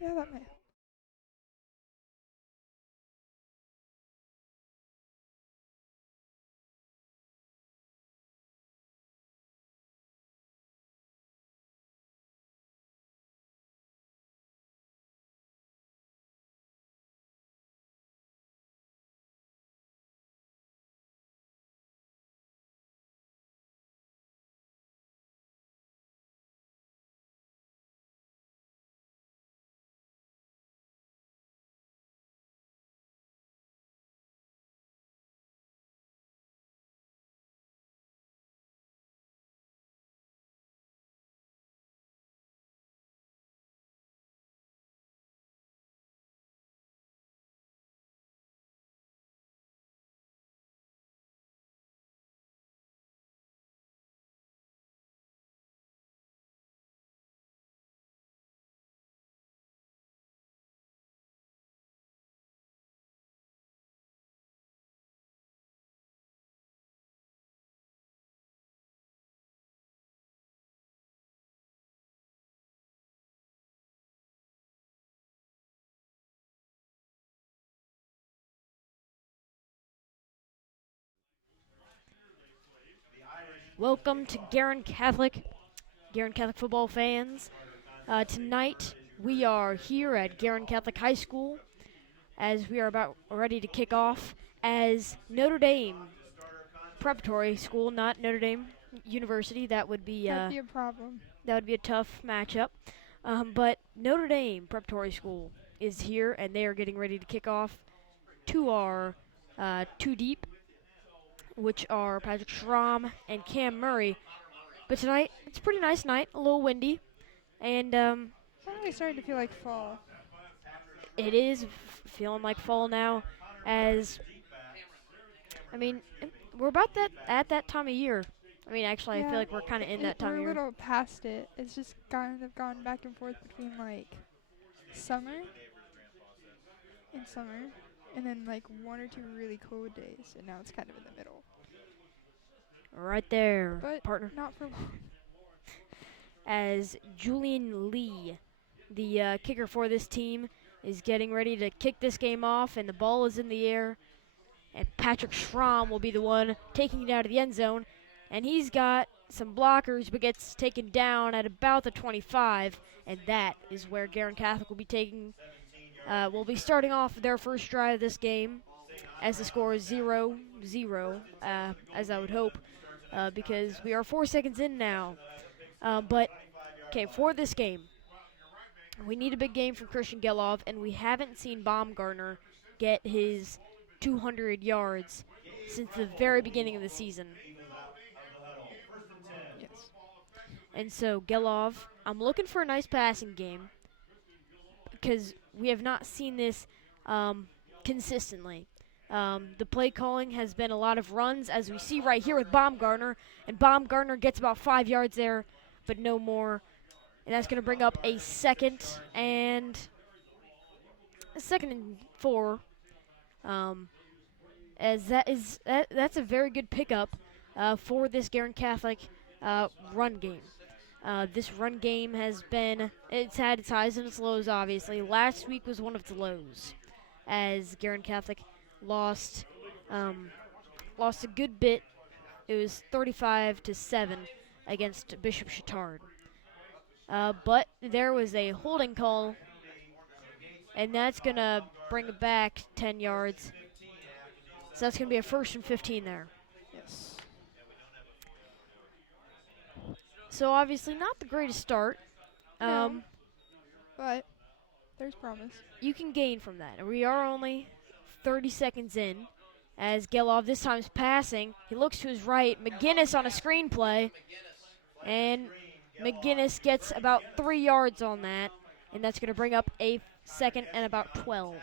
Yeah, that may. Welcome to Guerin Catholic football fans. Tonight we are here at Guerin Catholic High School as we are about ready to kick off as Notre Dame Preparatory School, not Notre Dame University. That'd be a problem. That would be a tough matchup. But Notre Dame Preparatory School is here and they are getting ready to kick off to our two deep, which are Patrick Schramm and Cam Murray. But tonight, it's a pretty nice night, a little windy, and Finally starting to feel like fall. it is feeling like fall now. As I mean, we're about that at that time of year. I mean, actually, I feel Yeah, like we're kind of in that time we're of a year. little past it. It's just kind of gone back and forth between like summer summer, and then like 1 or 2 really cold days, and now it's kind of in the middle. Right there, But partner. not for long. As Julian Lee, the kicker for this team, is getting ready to kick this game off, and the ball is in the air. And Patrick Schramm will be the one taking it out of the end zone. And he's got some blockers, but gets taken down at about the 25. And that is where Guerin Catholic will be starting off their first drive of this game, as the score is 0-0, as I would hope, because we are 4 seconds in now. But okay, for this game, we need a big game from Christian Gelov, and we haven't seen Baumgartner get his 200 yards since the very beginning of the season. Yes. And so, Gelov, I'm looking for a nice passing game because we have not seen this consistently. The play calling has been a lot of runs, as we see right here with Baumgartner, and Baumgartner gets about 5 yards there, but no more. And that's going to bring up a second and 4. Um, as that's a very good pickup for this Guerin Catholic run game. This run game it's had its highs and its lows, obviously. Last week was one of its lows, as Guerin Catholic lost um, lost a good bit. It was 35-7 against Bishop Chittard. But there was a holding call, and that's going to bring it back 10 yards. So that's going to be a 1st and 15 there. Yes. So obviously not the greatest start. No, Um, but there's promise. you can gain from that. We are only 30 seconds in. As Gelov this time's passing, he looks to his right. McGinnis on a screenplay, and McGinnis gets about 3 yards on that, and that's going to bring up a second and about 12.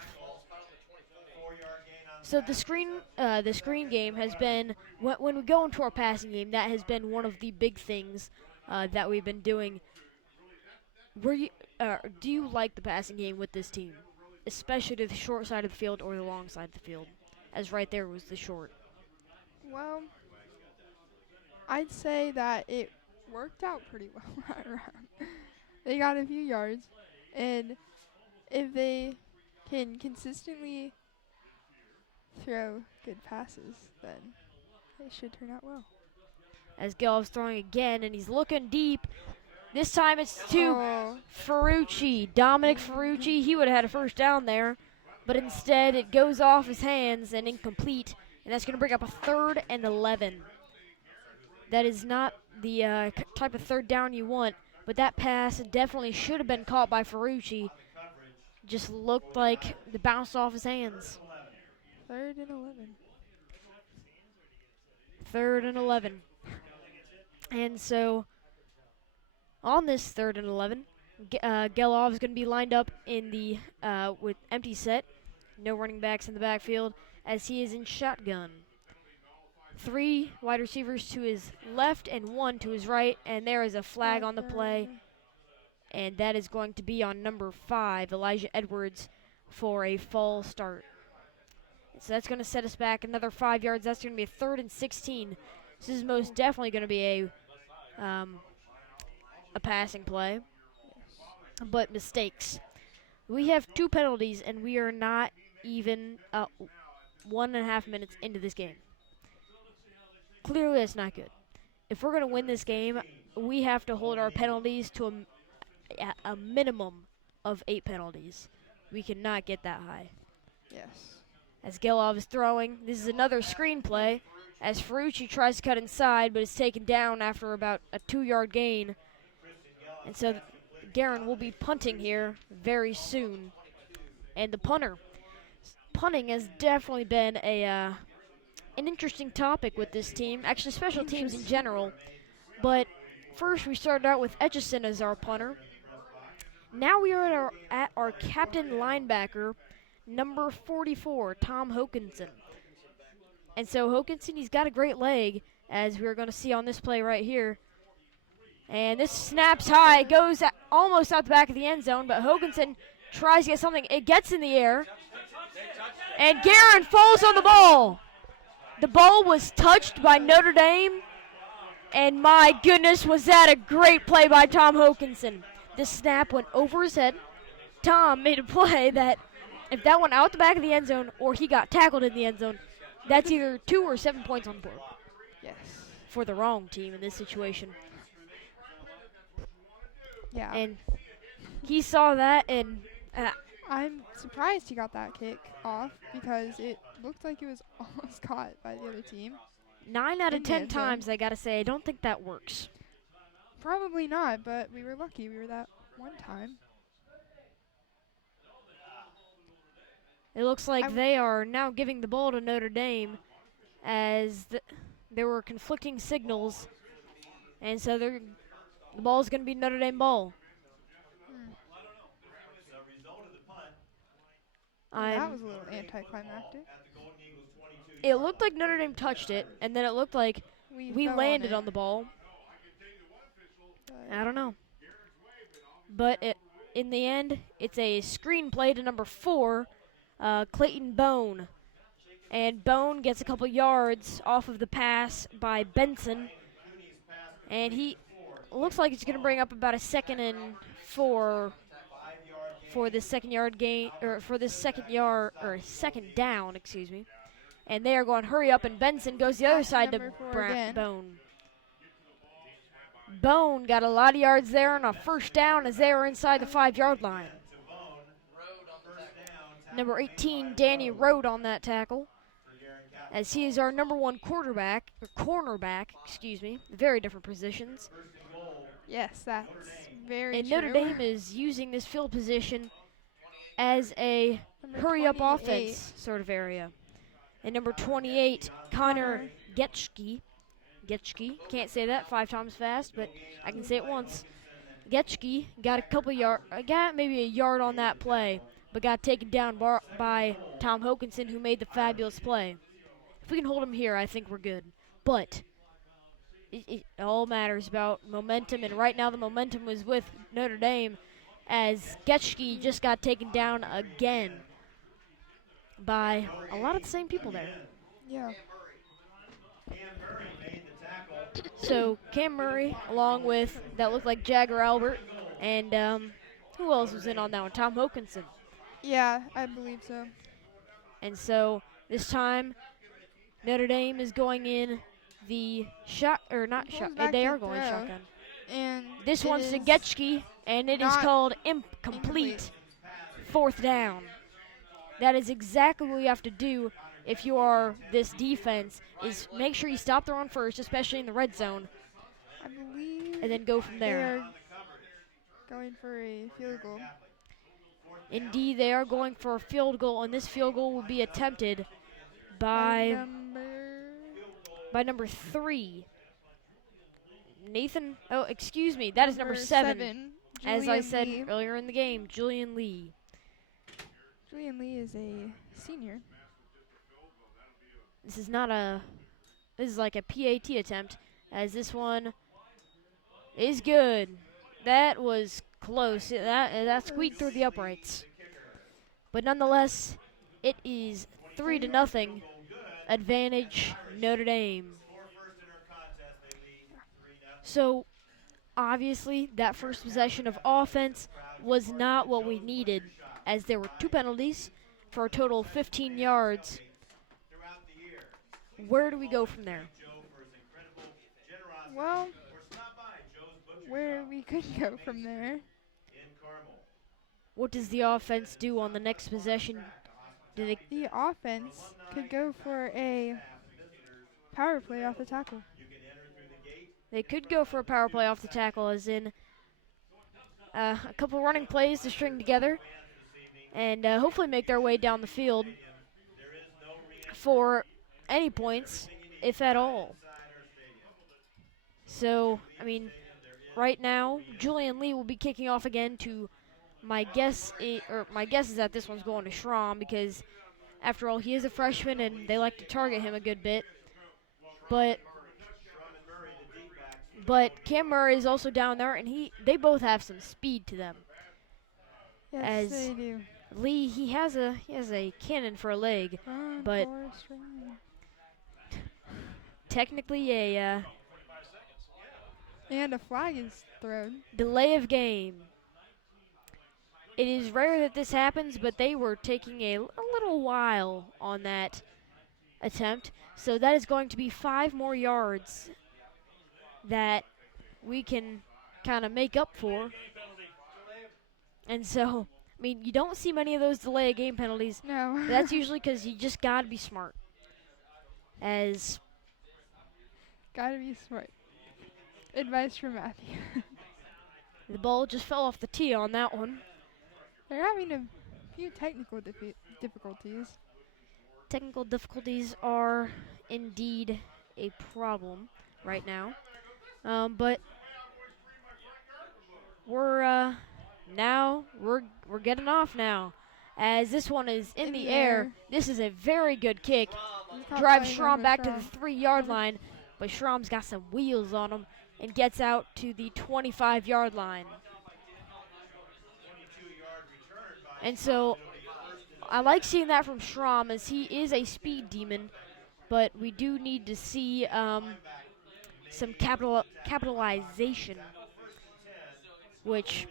So the screen game has been when we go into our passing game. That has been one of the big things that we've been doing. Do you like the passing game with this team, especially to the short side of the field or the long side of the field? As right there was the short. Well, I'd say that it worked out pretty well. They got a few yards, and if they can consistently throw good passes, then it should turn out well. As Gelov's throwing again, and he's looking deep. This time it's to Oh, Ferrucci. Dominic Ferrucci, he would have had a first down there, but instead it goes off his hands and incomplete, and that's going to bring up a 3rd and 11. That is not the type of third down you want, but that pass definitely should have been caught by Ferrucci. Just looked like it bounced off his hands. 3rd and 11. 3rd and 11. And so on this 3rd and 11, Gelov is going to be lined up in the with empty set. No running backs in the backfield as he is in shotgun. 3 wide receivers to his left and 1 to his right, and there is a flag on the play, and that is going to be on number 5, Elijah Edwards, for a false start. So that's going to set us back another 5 yards. That's going to be a 3rd and 16. This is most definitely going to be a passing play, but mistakes. We have 2 penalties, and we are not even 1.5 minutes into this game. Clearly, that's not good. If we're going to win this game, we have to hold our penalties to a minimum of 8 penalties. We cannot get that high. Yes. As Gelov is throwing, this is another screen play as Ferrucci tries to cut inside, but is taken down after about a 2-yard gain. And so Guerin will be punting here very soon. And the punting has definitely been an interesting topic with this team, actually special teams in general. But first we started out with Etchison as our punter. Now we are at our captain linebacker, number 44, Tom Hokanson. And so Hokanson, he's got a great leg, as we're going to see on this play right here. And this snaps high, goes almost out the back of the end zone, but Hokanson tries to get something. It gets in the air, and Guerin falls on the ball. The ball was touched by Notre Dame, and my goodness, was that a great play by Tom Hokanson. The snap went over his head. Tom made a play that if that went out the back of the end zone or he got tackled in the end zone, that's either 2 or 7 points on the board. Yes. For the wrong team in this situation. Yeah. And he saw that, and I'm surprised he got that kick off because it looked like it was almost caught by the other team. 9 out of 10 times, I gotta say, I don't think that works. Probably not, but we were lucky. We were that one time. It looks like they are now giving the ball to Notre Dame as there were conflicting signals. And so the ball's going to be Notre Dame ball. That was a little anticlimactic. It looked like Notre Dame touched it, and then it looked like we landed on the ball. I don't know. But in the end, it's a screen play to number 4, Clayton Bone. And Bone gets a couple yards off of the pass by Benson. And he looks like he's going to bring up about a 2nd and 4 for this second down, excuse me. And they are going to hurry up, and Benson goes the other side to Bone. Bone got a lot of yards there on a first down as they were inside the 5-yard line. Number 18, Danny Rode on that tackle, as he is our number 1 cornerback, excuse me. Very different positions. Yes, that's very and true. Notre Dame is using this field position as a hurry-up offense sort of area. And number 28, Connor Getschke. Can't say that 5 times fast, but I can say it once. Getschke got got maybe a yard on that play, but got taken down by Tom Hokanson, who made the fabulous play. If we can hold him here, I think we're good. But it all matters about momentum, and right now the momentum was with Notre Dame, as Getschke just got taken down again by a lot of the same people there. Yeah. So Cam Murray, along with that looked like Jagger Albert, and who else was in on that one? Tom Hokanson. Yeah, I believe so. And so this time Notre Dame is going in the shot, or The not shot, ball's back they to are going throw, shotgun. and This it one's to is Getschke, and it is not called incomplete. incomplete. 4th down. That is exactly what you have to do if you are this defense, is make sure you stop the run first, especially in the red zone, I believe and then go from they there. are going for a field goal. Indeed, they are going for a field goal, and this field goal will be attempted By by number 3. Nathan, oh, excuse me, that is number number 7. As I Julian said Lee. earlier in the game, Julian Lee. Julian Lee is a senior. This is not a, this is like a PAT attempt, as this one is good. That was close. That squeaked through the uprights. But nonetheless, it is 3-0 advantage Notre Dame. So obviously that first possession of offense was not what we needed, as there were 2 penalties for a total of 15 yards. Where do we go from there? Well, where we could go from there. What does the offense do on the next possession? Do they, The offense could go for a power play off the tackle. they could go for a power play off the tackle, as in a couple running plays to string together and hopefully make their way down the field for any points, if at all. So, I mean, right now, Julian Lee will be kicking off again to my guess is that this one's going to Schramm, because after all, he is a freshman and they like to target him a good bit. But Cam Murray is also down there, and they both have some speed to them. Yes, As they do. Lee, he has a cannon for a leg, Run, but Forrest, run. technically a And a flag is thrown. delay of game. It is rare that this happens, but they were taking a little while on that attempt. So that is going to be 5 more yards that we can kind of make up for. And so, I mean, you don't see many of those delay of game penalties. No. That's usually because you just got to be smart. As Gotta be smart. Advice from Matthew. the ball just fell off the tee on that one. They're having a few technical difficulties. Technical difficulties are indeed a problem right now. But we're getting off now, as this one is in the air. This is a very good kick. Drives Schramm back to the 3-yard line, but Schramm's got some wheels on him and gets out to the 25-yard line. And so I like seeing that from Schramm, as he is a speed demon, but we do need to see some capitalization, which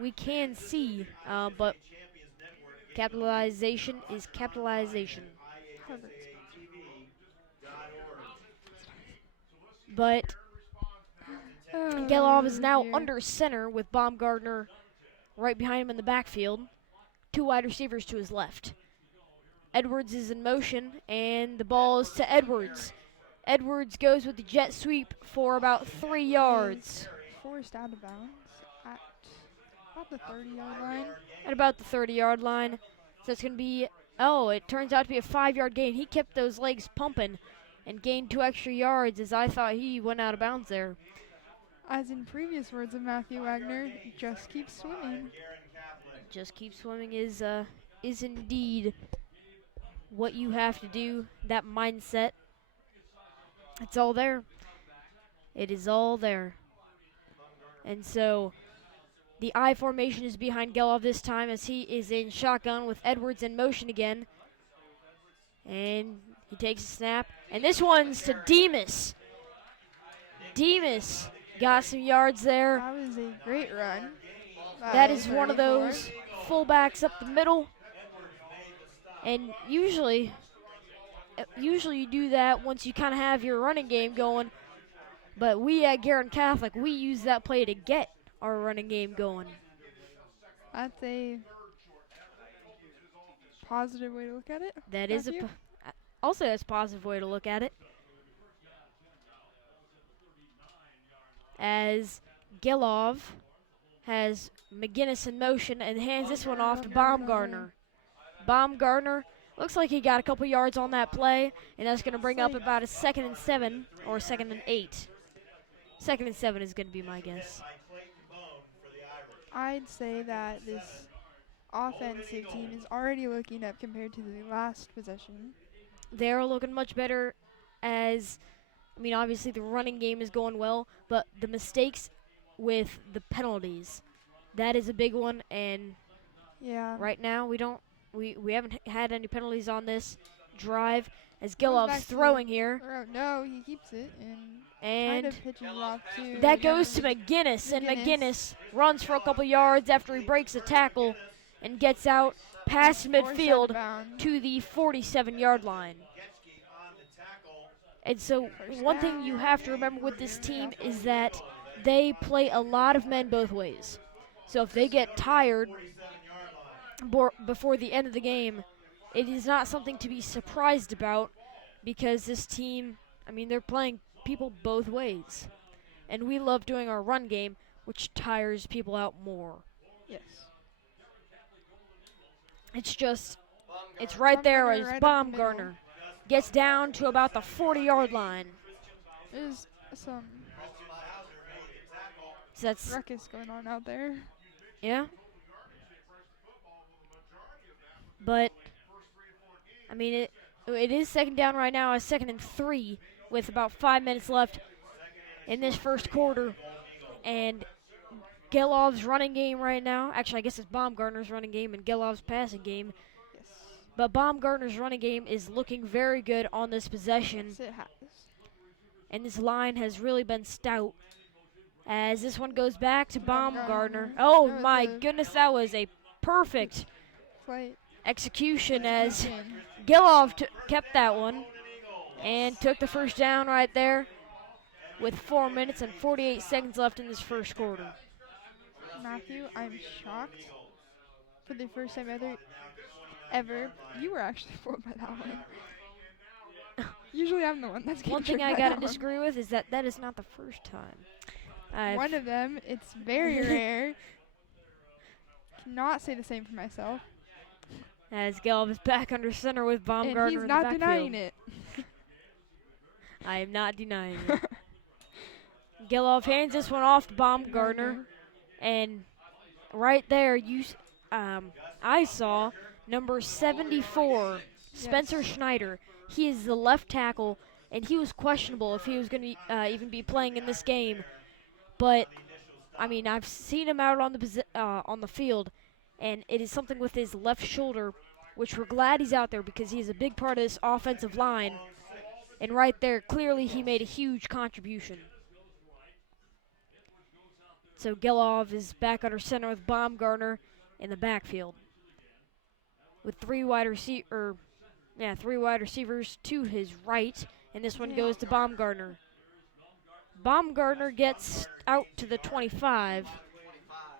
we can see, but capitalization is capitalization. But Gelov is now under center with Baumgartner right behind him in the backfield. 2 wide receivers to his left. Edwards is in motion, and the ball is to Edwards. Edwards goes with the jet sweep for about 3 yards. Forced out of bounds at about the 30-yard line. At about the 30-yard line. So it's going to be, it turns out to be a 5-yard gain. He kept those legs pumping and gained 2 extra yards, as I thought he went out of bounds there. As in previous words of Matthew Wagner, just keep swimming. Just keep swimming is indeed what you have to do. That mindset, it's all there. It is all there. And so the I formation is behind Gelov this time, as he is in shotgun with Edwards in motion again. And he takes a snap. And this one's to Demas. Demas got some yards there. That was a great run. That is one of those fullbacks up the middle. And usually you do that once you kind of have your running game going. But we at Guerin Catholic, we use that play to get our running game going. That's a positive way to look at it. That is I'll say that's a positive way to look at it. As Gilov has McGinnis in motion and hands this one off to Baumgartner. Baumgartner looks like he got a couple yards on that play, and that's going to bring up about a 2nd and 7 or 2nd and 8. 2nd and 7 is going to be my guess. I'd say that this offensive team is already looking up compared to the last possession. They're looking much better as, obviously the running game is going well, but the mistakes with the penalties, that is a big one, and right now we haven't had any penalties on this drive as Gilov's throwing here. No, he keeps it and kind of pitches off to that goes to McGinnis, and McGinnis runs for a couple yards after he breaks a tackle and gets out past midfield to the 47-yard line. And so one thing you have to remember with this team is that they play a lot of men both ways. So if they get tired before the end of the game, it is not something to be surprised about because this team, they're playing people both ways. And we love doing our run game, which tires people out more. Yes. It's right there as Baumgartner gets down to about the 40-yard line. There's some So that's ruckus going on out there. Yeah. But it is 2nd down right now, a 2nd and 3 with about 5 minutes left in this first quarter. And Gilov's running game right now, actually I guess it's Baumgartner's running game and Gilov's passing game. Yes. But Baumgartner's running game is looking very good on this possession. Yes, it has. And this line has really been stout. As this one goes back to Baumgartner. Oh my goodness, that was a perfect execution as Gilov kept that one and took the first down right there with 4 minutes and 48 seconds left in this first quarter. Matthew, I'm shocked. For the first time ever, you were actually fooled by that one. Usually I'm the one that's getting One thing I gotta disagree with is that is not the first time. One of them, it's very rare. Cannot say the same for myself. As Gilov is back under center with Baumgartner and he's in not the backfield. denying it. I am not denying it. Gilov hands this one off to Baumgartner, and right there, I saw number 74, Spencer Schneider. He is the left tackle, and he was questionable if he was going to even be playing in this game. But I've seen him out on the field, and it is something with his left shoulder, which we're glad he's out there because he's a big part of this offensive line. And right there, clearly he made a huge contribution. So Gilov is back under center with Baumgartner in the backfield, with three wide receivers to his right, and this one goes to Baumgartner. Baumgartner gets out to the 25,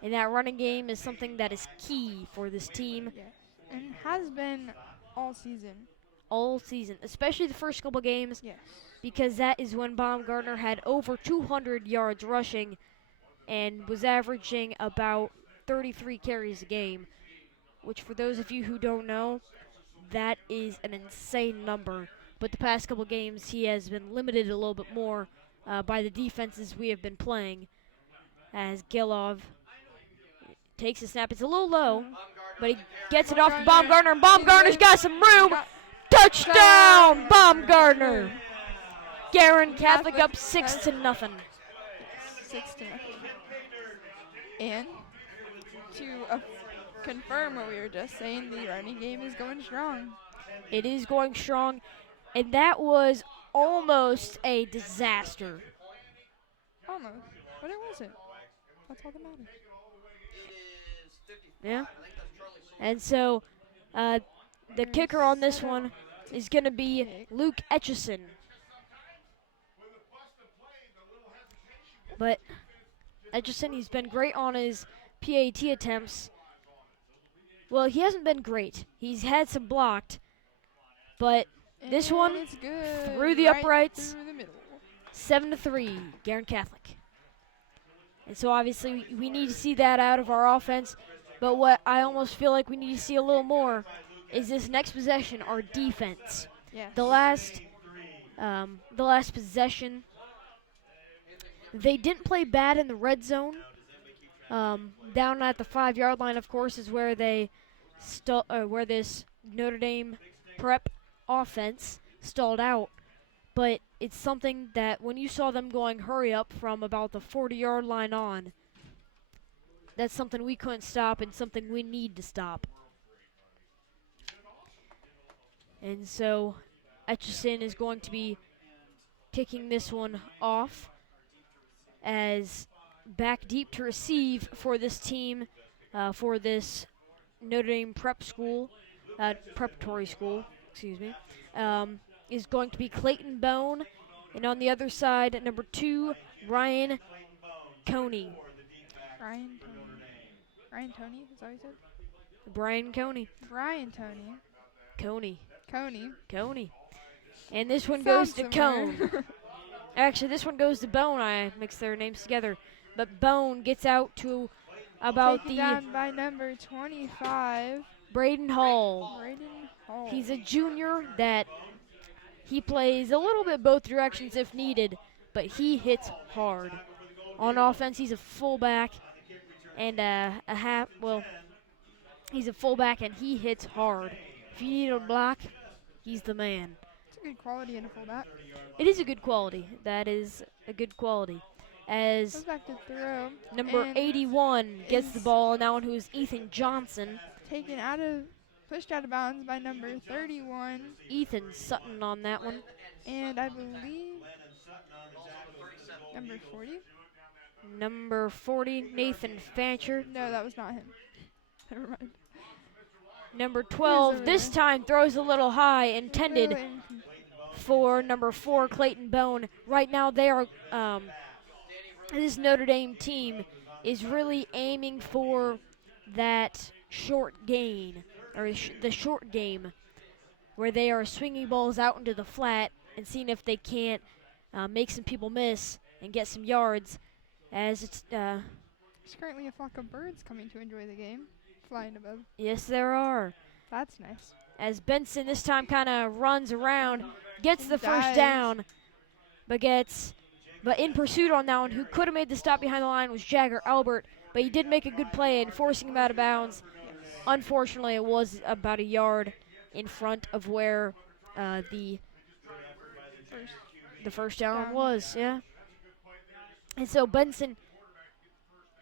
and that running game is something that is key for this team. Yes. And has been all season. All season, especially the first couple games, yes, because that is when Baumgartner had over 200 yards rushing and was averaging about 33 carries a game, which for those of you who don't know, that is an insane number. But the past couple games, he has been limited a little bit more by the defenses we have been playing. As Gilov takes a snap, it's a little low, but he gets it off to Baumgartner, and Baumgartner's got some room. Touchdown, Baumgartner! Guerin Catholic up 6-0. 6-0. And to confirm what we were just saying, the running game is going strong. It is going strong, and that was almost a disaster. Almost, but it wasn't. That's all that matters. Yeah. And so the They're kicker on this set up one is going to be kick. Luke Etchison. But Etchison, he's been great on his PAT attempts. Well, he hasn't been great. He's had some blocked, but this And one it's good. through the Right uprights, through the middle. 7-3, Guerin Catholic. And so obviously we need to see that out of our offense. But what I almost feel like we need to see a little more is this next possession, our defense. Yes. The last possession, they didn't play bad in the red zone. Down at the 5-yard line, of course, is where where this Notre Dame prep offense stalled out. But it's something that when you saw them going hurry up from about the 40-yard line on, that's something we couldn't stop and something we need to stop. And so Etchison is going to be kicking this one off as back deep to receive for this team, for this Notre Dame preparatory school, excuse me, is going to be Clayton Bone. And on the other side, number 2, Ryan Coney. Ryan Tony? Is that what you said? Brian Coney. Ryan Tony. Coney. And this one Sounds goes to similar. Cone. Actually, this one goes to Bone. I mixed their names together. But Bone gets out to about Taken down by number 25, Braden Hall. Braden Hall. He's a junior that he plays a little bit both directions if needed, but he hits hard. On offense, he's a fullback and he's a fullback and he hits hard. If you need a block, he's the man. It's a good quality in a fullback. It is a good quality. That is a good quality. As Goes back to throw. number and 81 gets the ball on that one, who's Ethan Johnson. Pushed out of bounds by number 31. Ethan Sutton on that one. And I believe number 40. Number 40, Nathan Fancher. No, that was not him. Never mind. Number 12, this time throws a little high, intended Throw in- for number 4, Clayton Bone. Right now, they are this Notre Dame team is really aiming for that short gain, or the short game, where they are swinging balls out into the flat and seeing if they can't make some people miss and get some yards. As it's There's currently a flock of birds coming to enjoy the game, flying above. yes, there are. That's nice. As Benson this time kind of runs around, gets the first Dives. down, but in pursuit on that one, who could have made the stop behind the line was Jagger Albert, but he did make a good play in forcing him out of bounds. Unfortunately, it was about a yard in front of where the first down was, yeah. And so Benson,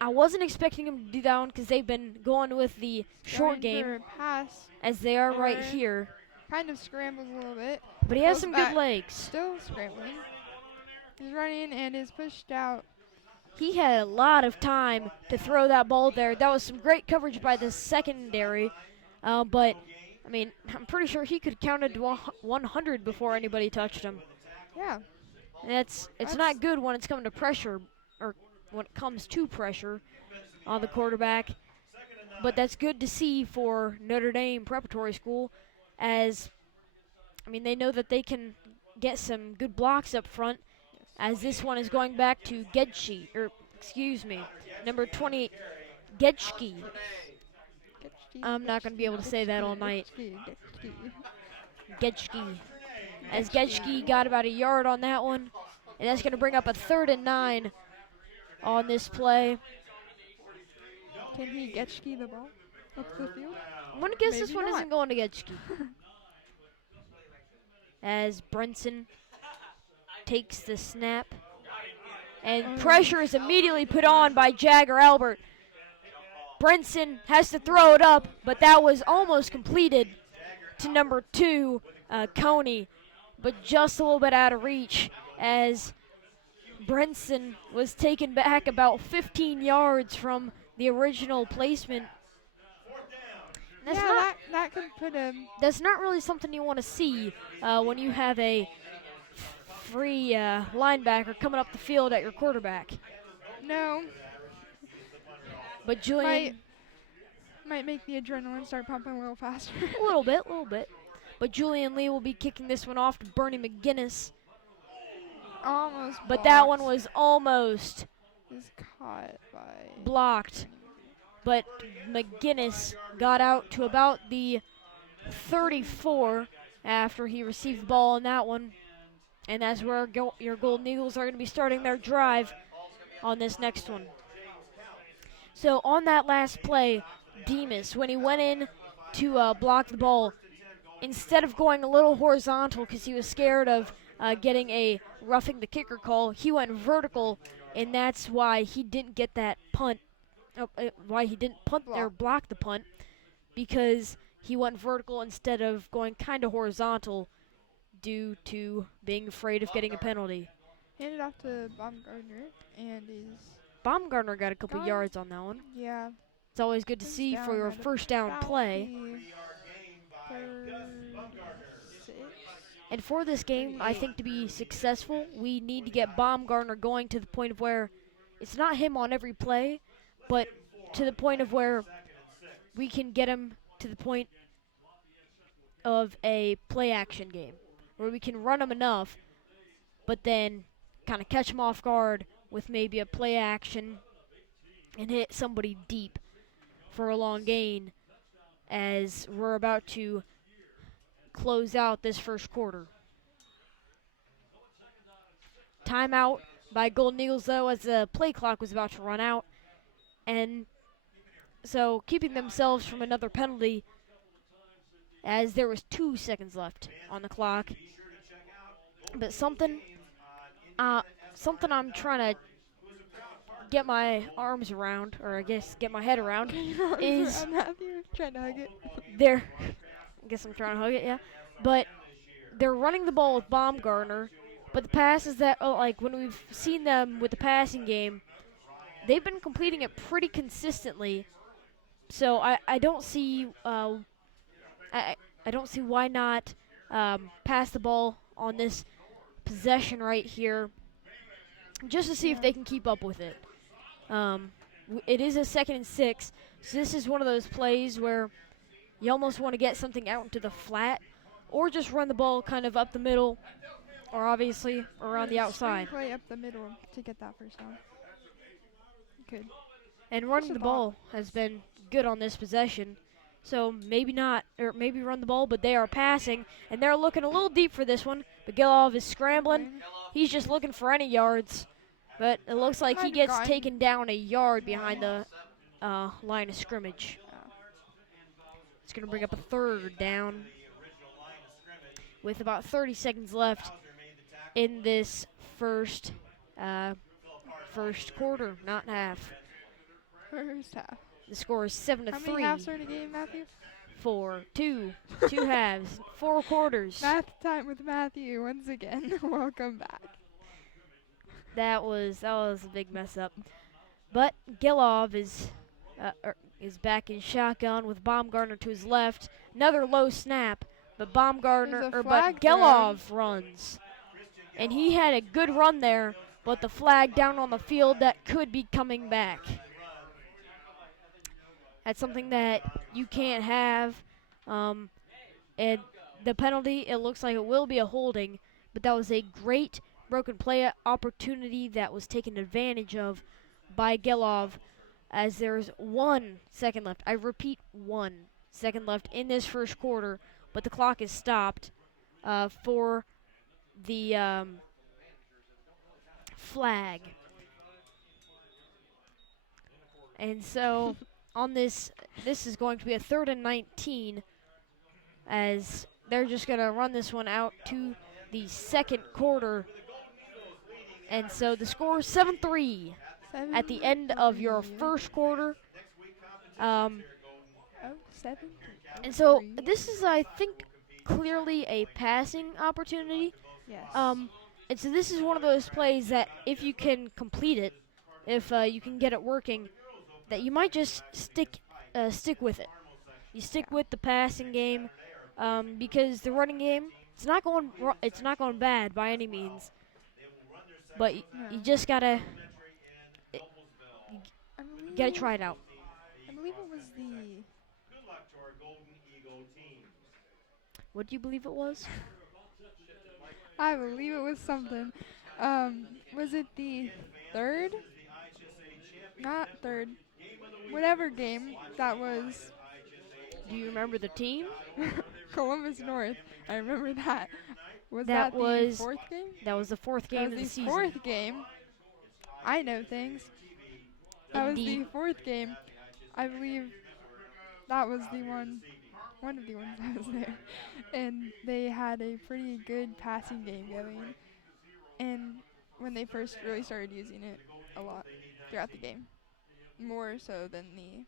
I wasn't expecting him to do that one because they've been going with the short Going for game, a pass. as they are right or- here. Kind of scrambles a little bit. But he has Goes some back. good legs. Still scrambling. He's running and is pushed out. He had a lot of time to throw that ball there. That was some great coverage by the secondary. But, I mean, I'm pretty sure he could count to 100 before anybody touched him. Yeah. And it's not good when it's coming to pressure, or when it comes to pressure on the quarterback. But that's good to see for Notre Dame Preparatory School, as, I mean, they know that they can get some good blocks up front, as this one is going back to number 20, Getschke. I'm not going to be able to say that all night. Getschke. As Getschke got about a yard on that one, and that's going to bring up a 3rd and 9 on this play. Can he Getschke the ball up the field? I'm going to guess this Maybe one not. isn't going to Getschke. As Brenson takes the snap, and pressure is immediately put on by Jagger Albert. Brenson has to throw it up, but that was almost completed to number 2, Coney, but just a little bit out of reach, as Brenson was taken back about 15 yards from the original placement. That's Yeah, not that could put him. that's not really something you want to see when you have a free linebacker coming up the field at your quarterback. No, But might Julian, might make the adrenaline start pumping a little faster. a little bit. But Julian Lee will be kicking this one off to Bernie McGinnis. Almost. But blocked. that one was almost Is caught by. blocked. But McGinnis got out to about the 34 after he received the ball on that one. And that's where your Golden Eagles are going to be starting their drive on this next one. So on that last play, Demas, when he went in to block the ball, instead of going a little horizontal because he was scared of getting a roughing the kicker call, he went vertical, and that's why he didn't get that punt. Why he didn't punt or block the punt, because he went vertical instead of going kind of horizontal due to being afraid of getting a penalty. Handed off to Baumgartner, and is. Baumgartner got a couple yards on that one. Yeah. It's always good to see for your first down play. 36. And for this game, I think to be successful, we need to get Baumgartner going to the point of where it's not him on every play, but to the point of where we can get him to the point of a play action game, where we can run him enough, but then kind of catch him off guard with maybe a play action and hit somebody deep for a long gain as we're about to close out this first quarter. Timeout by Golden Eagles, though, as the play clock was about to run out. And so keeping themselves from another penalty as there was 2 seconds left on the clock. But something I'm trying to get my arms around, or I guess get my head around, is Matthew trying to hug it. they're, I guess I'm trying to hug it, yeah. But they're running the ball with Baumgartner, but the passes that, like when we've seen them with the passing game, they've been completing it pretty consistently. So I don't see I don't see why not pass the ball on this possession right here, just to see if they can keep up with it. It is a 2nd and 6, so this is one of those plays where you almost want to get something out into the flat, or just run the ball kind of up the middle, or obviously around the outside. Play up the middle to get that first down. Good. And running the ball has been good on this possession. So maybe not, or maybe run the ball, but they are passing, and they're looking a little deep for this one. But Gilov is scrambling. He's just looking for any yards, but it looks like he gets taken down a yard behind the line of scrimmage. It's going to bring up a 3rd down with about 30 seconds left in this first quarter, not half. First half. The score is 7-3. How many halves are in a game, Matthew? 4, 2 halves, 4 quarters. Math time with Matthew once again. Welcome back. That was a big mess up. But Gilov is back in shotgun with Baumgartner to his left. Another low snap, but Gilov runs, and he had a good run there. But the flag down on the field that could be coming back. That's something that you can't have. And the penalty, it looks like it will be a holding, but that was a great broken play opportunity that was taken advantage of by Gilov, as there's 1 second left. I repeat, 1 second left in this first quarter, but the clock is stopped for the flag. And so on this is going to be a 3rd and 19, as they're just going to run this one out to the second quarter. And so the score is 7-3 at the end of your first quarter. 7. And so this is, I think, clearly a passing opportunity. Yes. And so this is one of those plays that if you can complete it, if you can get it working, that you might just stick with it. You stick with the passing game, because the running game it's not going bad by any means. But you No. just gotta I you gotta believe try it out. I believe it was the What do you believe it was? I believe it was something. Was it the third? Not third. Whatever game that was. Do you remember the team? Columbus North. I remember that. Was That that the was fourth game? that was the fourth game That of was the the season. fourth game. I know things. That was Indeed. the fourth game. I believe that was the one of the ones that was there. And they had a pretty good passing game going. And when they first really started using it a lot throughout the game, more so than the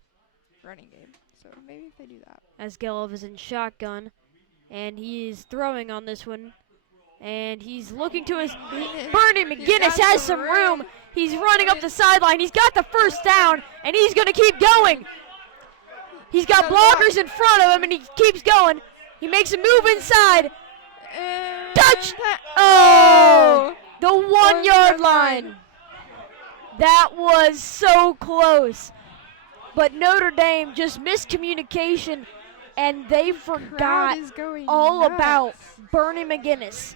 running game. So maybe if they do that. As Gelov is in shotgun, and he's throwing on this one, and he's looking to his Bernie He's McGinnis got has some room. He's running up the sideline. He's got the first down, and he's going to keep going. He's got blockers in front of him, and he keeps going. He makes a move inside. Touch! Oh! The 1 yard line. That was so close. But Notre Dame just miscommunication, and they forgot all about Bernie McGinnis,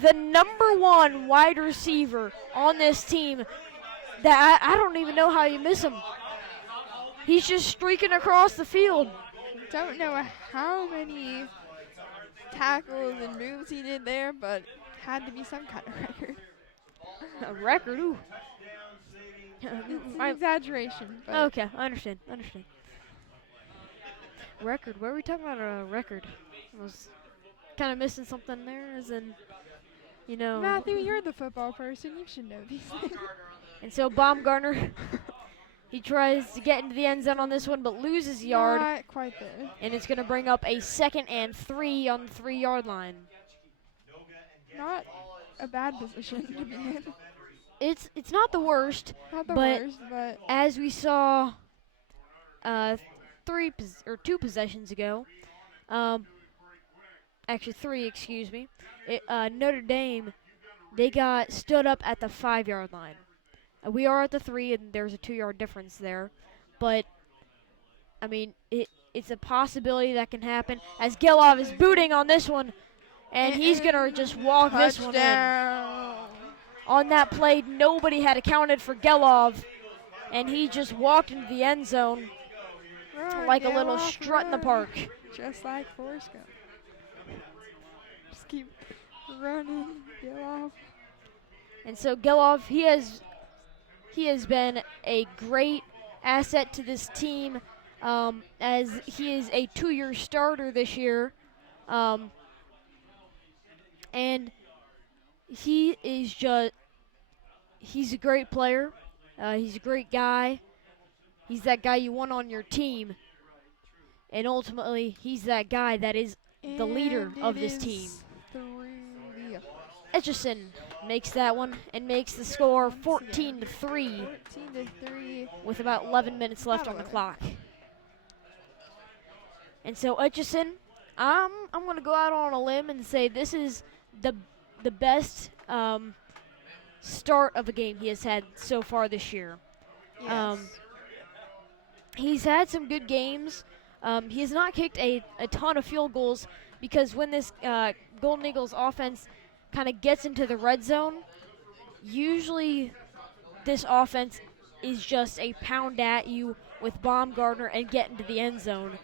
the #1 wide receiver on this team. That I don't even know how you miss him. He's just streaking across the field. Don't know how many tackles and moves he did there, but had to be some kind of record. A record, ooh. It's an exaggeration. But Okay, I understand. Record, what are we talking about? A record? I was kind of missing something there, as in, you know. Matthew, you're the football person. You should know these things. And so Baumgartner, he tries to get into the end zone on this one, but loses yard. Not quite there. And it's going to bring up a 2nd and 3 on the 3 yard line. Not a bad position to be in. It's not the worst, Not the but worst, but as we saw 2 possessions ago, actually 3, excuse me, Notre Dame, they got stood up at the 5 yard line. We are at the 3, and there's a 2 yard difference there. But, I mean, it's a possibility that can happen. As Gelov is booting on this one, and he's going to just walk this one in. On that play, nobody had accounted for Gelov, and he just walked into the end zone like a little strut in the park. Just like Forrest Gump. Just keep running, Gelov. And so Gelov, he has been a great asset to this team, as he is a 2-year starter this year, and he's a great player. He's a great guy. He's that guy you want on your team. And ultimately, he's that guy that is the leader of this team. Etchison makes that one and makes the score 14-3. 14-3. With about 11 minutes left on the clock. And so Etchison, I'm going to go out on a limb and say this is the best start of a game he has had so far this year. Yes. He's had some good games. He has not kicked a ton of field goals, because when this Golden Eagles offense kind of gets into the red zone, usually this offense is just a pound at you with Baumgartner and get into the end zone.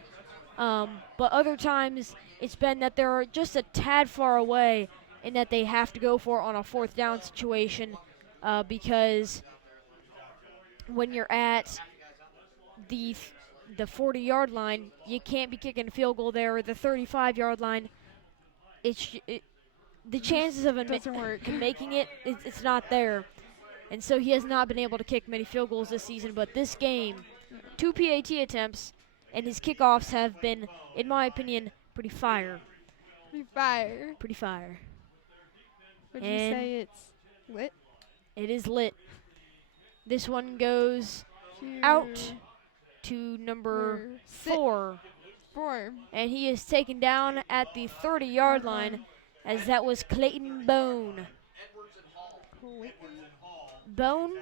But other times it's been that they're just a tad far away and that they have to go for it on a 4th down situation, because when you're at the 40-yard line, you can't be kicking a field goal there, or the 35-yard line. The chances of him making it's not there. And so he has not been able to kick many field goals this season. But this game, 2 PAT attempts, and his kickoffs have been, in my opinion, pretty fire. Pretty fire. Would you And say it's lit? It is lit. This one goes out to number 4. 4. And he is taken down at the 30-yard line, as that was Clayton Bone. Bone,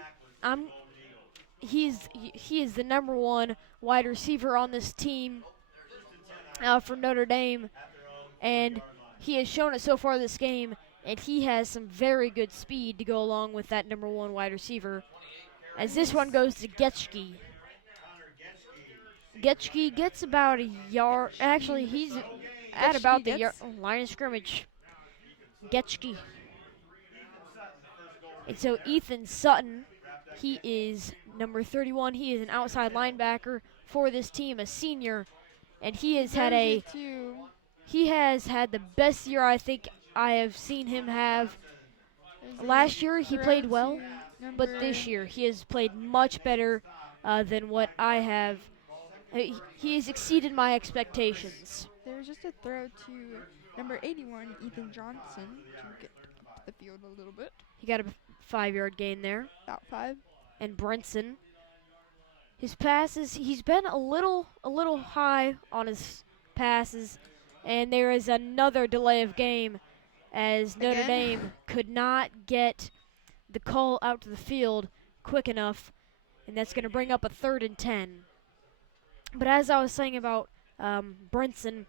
he is the number 1 wide receiver on this team for Notre Dame, and he has shown it so far this game, and he has some very good speed to go along with that number 1 wide receiver. As this one goes to Getschke. Getschke gets about a yard. Actually, he's at about the line of scrimmage. Getschke. And so Ethan Sutton, he is number 31. He is an outside linebacker for this team, a senior, and he has had the best year I think I have seen him have. Last year he played well, but this year he has played much better than what I have. He has exceeded my expectations. There was just a throw to number 81, Ethan Johnson, to get up the field a little bit. He got a 5-yard gain there. About 5. And Brinson, his passes, he's been a little high on his passes, and there is another delay of game as Notre Dame could not get the call out to the field quick enough, and that's going to bring up a 3rd and 10. But as I was saying about Brinson,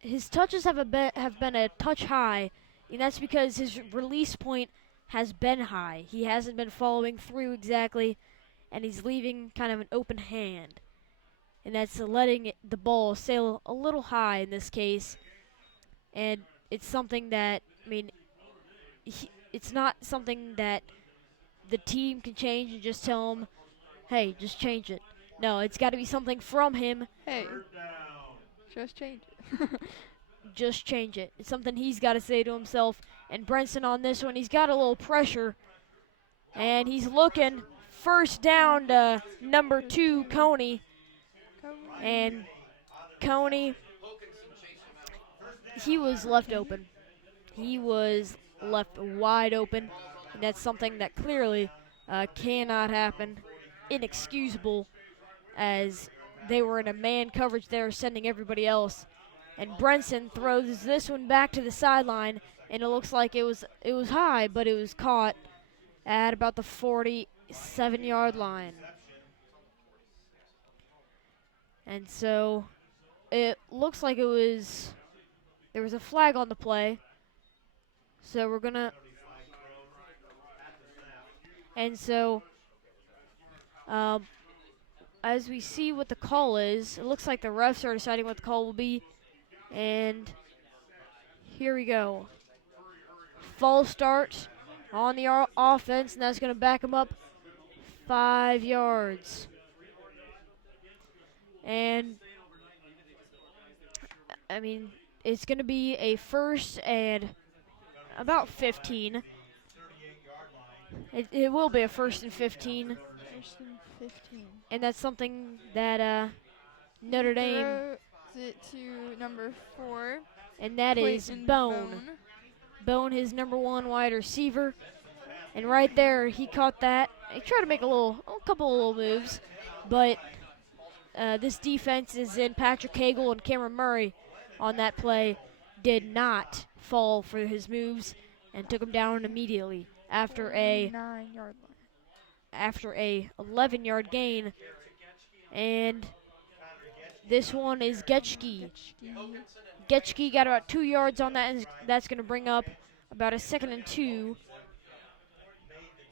his touches have been a touch high, and that's because his release point has been high. He hasn't been following through exactly, and he's leaving kind of an open hand. And that's letting the ball sail a little high in this case. And it's something that, it's not something that the team can change and just tell him, hey, just change it. No, it's got to be something from him. Hey, just change it. Just change it. It's something he's got to say to himself. And Brinson on this one, he's got a little pressure. And he's looking first down to number 2, Coney. And Coney, he was left open. He was left wide open. And that's something that clearly cannot happen. Inexcusable, as they were in a man coverage there, sending everybody else. And Brinson throws this one back to the sideline, and it looks like it was high, but it was caught at about the 47-yard line. And so it looks like there was a flag on the play. So we're going to... And so, as we see what the call is, it looks like the refs are deciding what the call will be. And here we go. False start on the offense, and that's going to back them up 5 yards. And, it's going to be a 1st and about 15. It will be a 1st and 15. 1st and 15. And that's something that Notre Dame... throws it to number 4. And that is Bone. Bone, his number 1 wide receiver. And right there, he caught that. He tried to make a couple of little moves. But this defense is in Patrick Cagle and Cameron Murray on that play. Did not fall for his moves and took him down immediately after a 9-yard line. After a 11-yard gain. And this one is Getschke. Getschke got about 2 yards on that, and that's going to bring up about a 2nd and 2.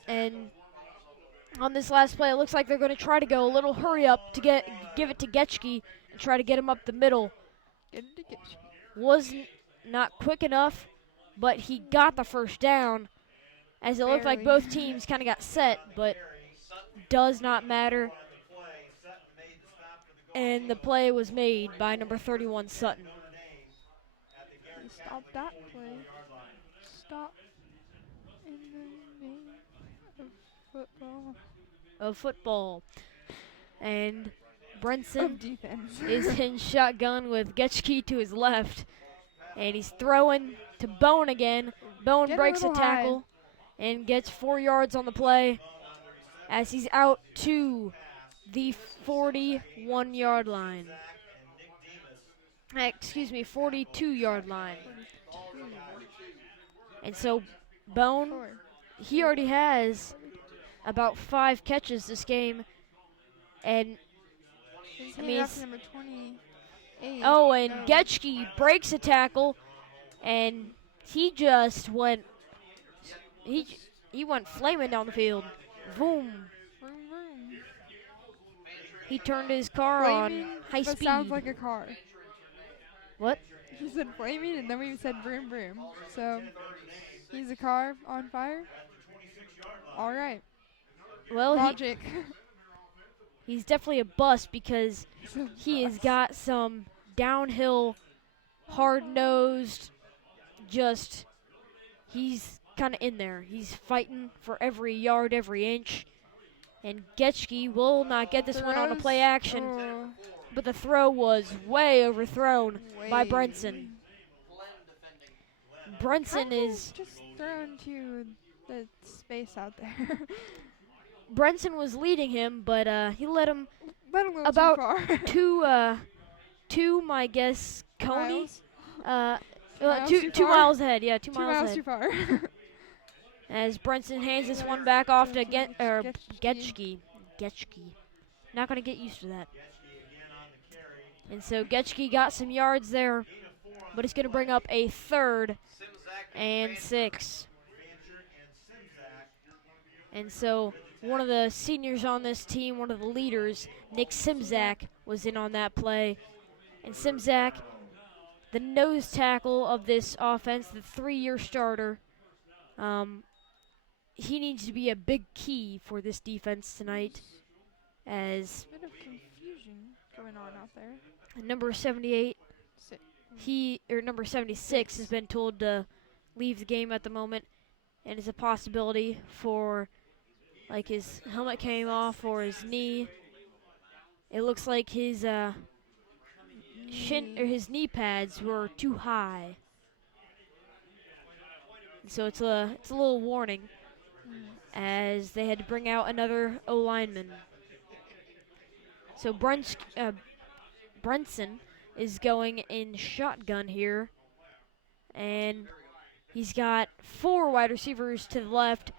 And on this last play, it looks like they're going to try to go a little hurry up to give it to Getschke and try to get him up the middle. Was not quick enough, but he got the 1st down, as it looked like both teams kind of got set, but does not matter. And the play was made by number 31, Sutton. Stop that play. Stop in the name of football. Of football. And Brinson defense. is in shotgun with Getschke to his left. And he's throwing to Bone again. Bone breaks a tackle and gets 4 yards on the play as he's out to the 41-yard line. Excuse me, 42-yard line. 42. And so Bone, Four. he already has about 5 catches this game. And He's I handed mean, off to number 28. oh, and No. Getchke breaks a tackle, and he just went, he went flaming down the field. Boom. Vroom, vroom. He turned his car Flaming, on high but speed. sounds like a car. What? He said flaming, and then we said vroom, vroom. So, he's a car on fire? All right. Well, Logic. he's definitely a bust because he has got some downhill, hard-nosed, just, he's kind of in there. He's fighting for every yard, every inch. And Getchke will not get this one on a play action. Oh, But the throw was way overthrown by way. Brenson. Brenson Kinda is just thrown to the space out there. Brenson was leading him, but he let him But a little about too far. two, my guess, Coney. Miles? 2 miles Two too far? miles ahead. Yeah, 2 2 miles miles ahead. too far. As Brenson hands this one back off to Getchke. Getchke. Not gonna get used to that. And so Getchke got some yards there, but it's gonna bring up a 3rd and 6. And so one of the seniors on this team, one of the leaders, Nick Simzak, was in on that play. And Simzak, the nose tackle of this offense, the 3-year starter, he needs to be a big key for this defense tonight, as Bit of confusion going on out there. number 78, number 76 has been told to leave the game at the moment, and it's a possibility for, like, his helmet came off or his knee. It looks like his his knee pads were too high, so it's a little warning, as they had to bring out another O-lineman. So Brenson is going in shotgun here, and he's got 4 wide receivers to the left,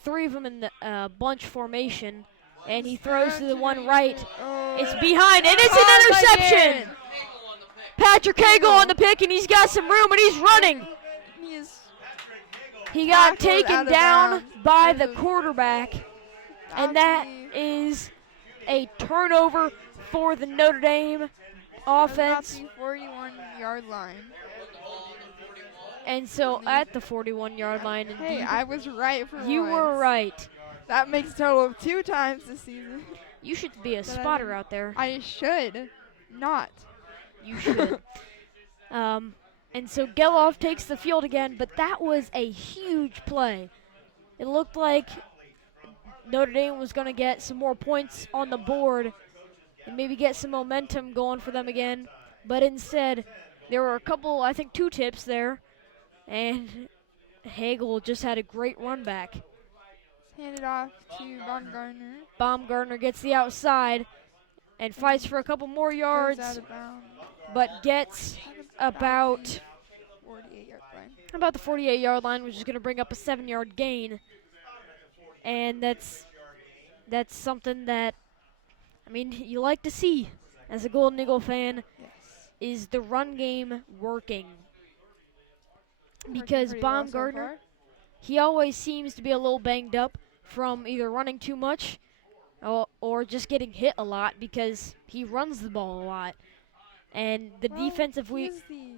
3 of them in the bunch formation, and he throws to the one right. It's behind, and it's an interception! Patrick Hagel on the pick, and he's got some room, and he's running. He got taken down by the quarterback, and that is a turnover for the Notre Dame offense. About the 41-yard line. And so at the 41-yard line, indeed. Hey, I was right for You once. were right. That makes a total of 2 times this season. You should be a spotter out there. I should not. You should. And so Geloff takes the field again, but that was a huge play. It looked like Notre Dame was going to get some more points on the board and maybe get some momentum going for them again. But instead, there were a couple, I think 2 tips there, and Hagel just had a great run back. Handed off to Baumgartner. Baumgartner gets the outside and fights for a couple more yards, Goes out of bounds. but gets about 48-yard line. the 48-yard line, which is going to bring up a 7-yard gain. And that's something that, I mean, you like to see as a Golden Eagle fan, Yes. is the run game working. Working Because pretty well so Baumgartner, far. he always seems to be a little banged up from either running too much or just getting hit a lot, because he runs the ball a lot. And the defensive he's the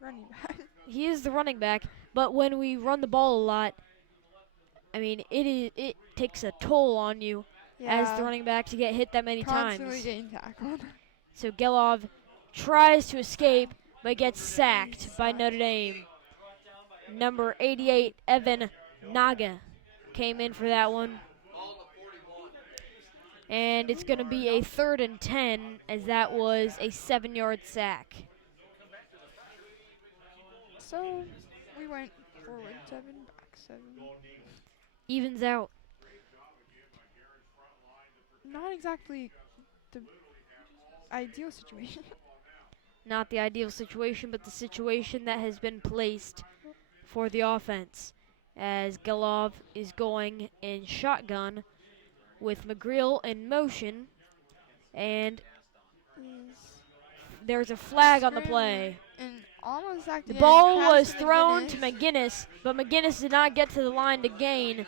running back. he is the running back, but when we run the ball a lot, I mean, it takes a toll on you as the running back to get hit that many Constantly times. getting tackled. So Gelov tries to escape, but gets sacked by Notre Dame. Number 88, Evan Naga, came in for that one. And it's going to be a 3rd and 10, as that was a 7-yard sack. So we went forward 7, back 7. Evens out. not exactly the ideal situation. Not the ideal situation, but the situation that has been placed for the offense. As Galov is going in shotgun with McGreal in motion, and Is there's a flag on the scrambling play. and almost The acting in ball pass was to thrown to McGinnis. McGinnis, but McGinnis did not get to the line to gain.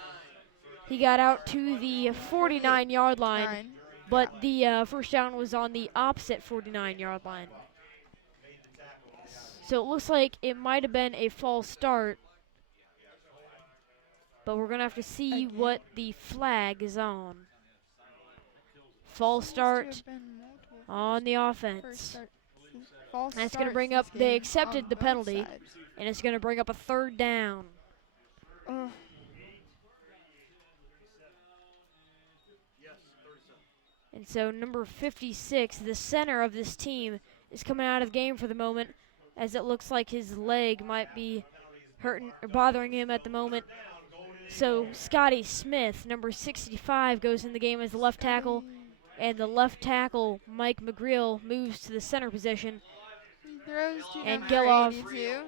He got out to the 49-yard line, 9. but the first down was on the opposite 49-yard line. So it looks like it might have been a false start, but we're going to have to see Again. what the flag is on. False Seems to start have been multiple on the first offense. start. False That's going to starts bring this up, they game accepted on the both penalty, sides. and it's going to bring up a third down. Ugh. And so number 56, the center of this team, is coming out of the game for the moment, as it looks like his leg might be hurting or bothering him at the moment. So Scotty Smith, number 65, goes in the game as the left tackle, and the left tackle, Mike McGreal, moves to the center position. He throws to And number Gilov. 82.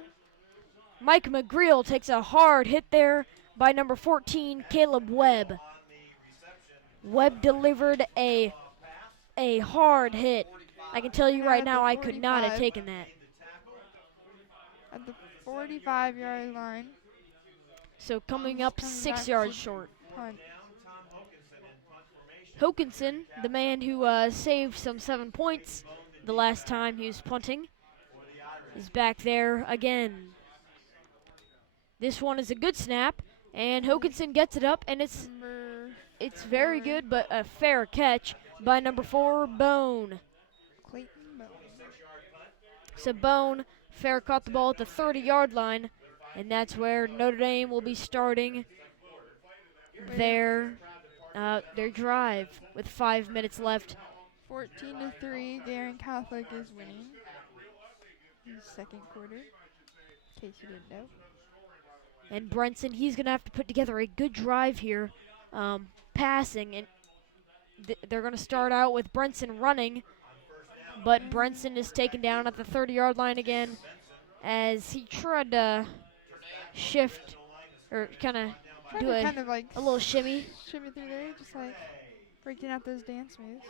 Mike McGreal takes a hard hit there by number 14, Caleb Webb. Webb delivered a hard hit. I can tell you right At the now, I could not have 45. taken that. At the 45-yard line. So coming He's up coming 6 back yards to short. punt. Hokinson, the man who saved some 7 points the last time he was punting, is back there again. This one is a good snap, and Hokinson gets it up, and it's very Four. good, but a fair catch by number 4, Bone. Clayton Bone. So Bone fair caught the ball at the 30-yard line, and that's where Notre Dame will be starting their drive with 5 minutes left. 14-3, Guerin Catholic is winning in the second quarter, in case you didn't know. And Brenson, he's going to have to put together a good drive here, passing, and they're going to start out with Brenson running, but Brenson is taken down at the 30-yard line again as he tried to shift or kind of do a little shimmy. Shimmy through there, just like breaking out those dance moves.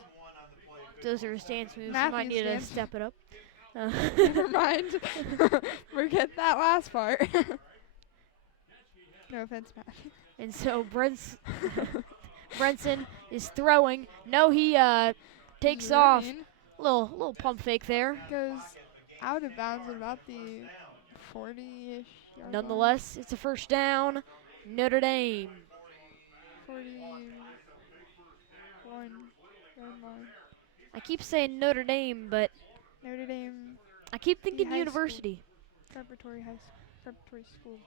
Those are his dance moves. Matthew's You might need to dance. step it up. Never mind. Forget that last part. No offense, Matthew. And so Brenson is throwing. No, he takes off. Running. Little pump fake there. Goes out of bounds at about the 40-ish yard Nonetheless, it's a first down. Notre Dame. line. 41 yard line. I keep saying Notre Dame, but Notre Dame I keep thinking high university. Preparatory school.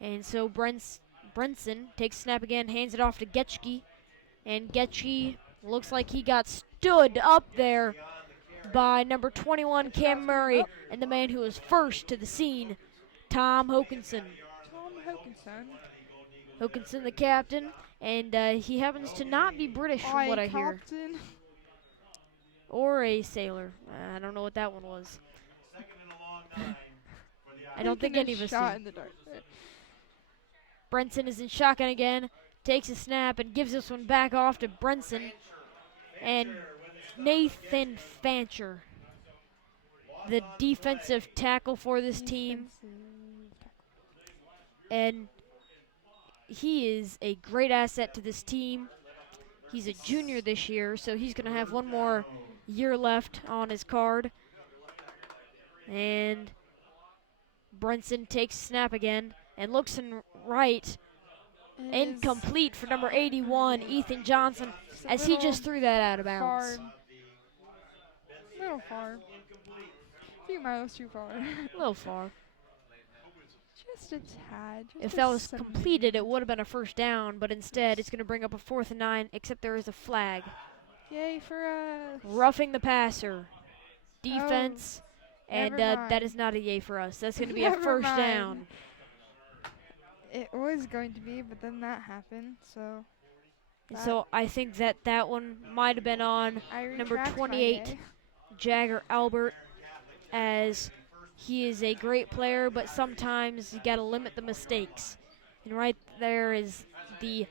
And so Brenson takes snap again, hands it off to Getschke. And Getschke looks like he got stood up there by number 21, Cam Murray, and the man who was first to the scene, Tom Hokinson. Tom Hokinson. Hokinson, the captain, and he happens to not be British from what I hear. Captain. Or a sailor. I don't know what that one was. I don't think any of us shot do. in the dark. Brenson is in shotgun again, takes a snap and gives this one back off to Brenson. And Nathan Fancher, the defensive tackle for this team. And he is a great asset to this team. He's a junior this year, so he's going to have one more year left on his card. And Brenson takes snap again and looks in right. Incomplete for number 81, Ethan Johnson, as he just threw that out of bounds. A little far. A few miles too far. A little far. Just a tad. If that was completed, it would have been a first down, but instead it's going to bring up a 4th and 9, except there is a flag. Yay for us. Roughing the passer. Defense, and that is not a yay for us. That's going to be a first down. It was going to be, but then that happened, so And so I think that one might have been on I number retract my 28, A. Jagger Albert, as he is a great player, but sometimes you got to limit the mistakes. And right there is the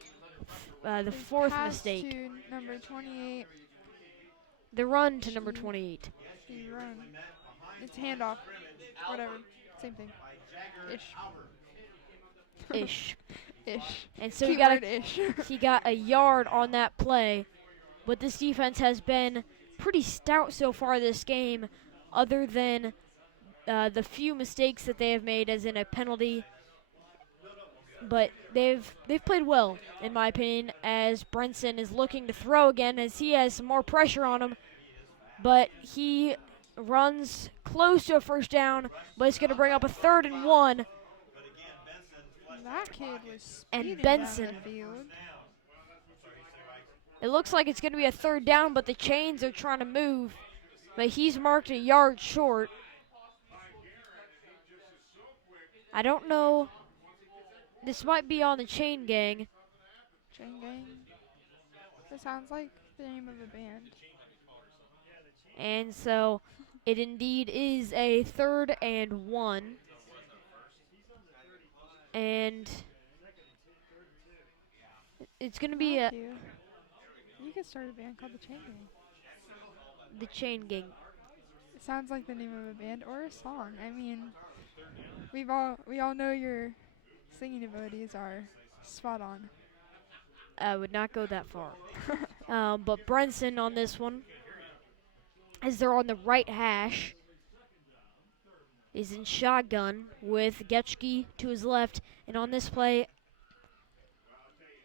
His fourth pass mistake. to number 28. The run to number 28. The run. It's handoff. Whatever. Same thing. Ish. Ish. Ish. And so Keyword ish. he got a yard on that play. But this defense has been pretty stout so far this game, other than the few mistakes that they have made, as in a penalty. But they've played well, in my opinion, as Brenson is looking to throw again, as he has some more pressure on him. But he runs close to a first down, but it's going to bring up a 3rd and 1. That kid was speeding And Benson. down the field. It looks like it's going to be a 3rd down, but the chains are trying to move. But he's marked a yard short. I don't know. This might be on the chain gang. Chain gang. That sounds like the name of a band. And so it indeed is a 3rd and 1. And it's going to be You could start a band called the Chain Gang. the chain gang. It sounds like the name of a band or a song. I mean, we all know your singing abilities are spot on. I would not go that far. But Brenson on this one, as they're on the right hash, is in shotgun with Getchke to his left. And on this play,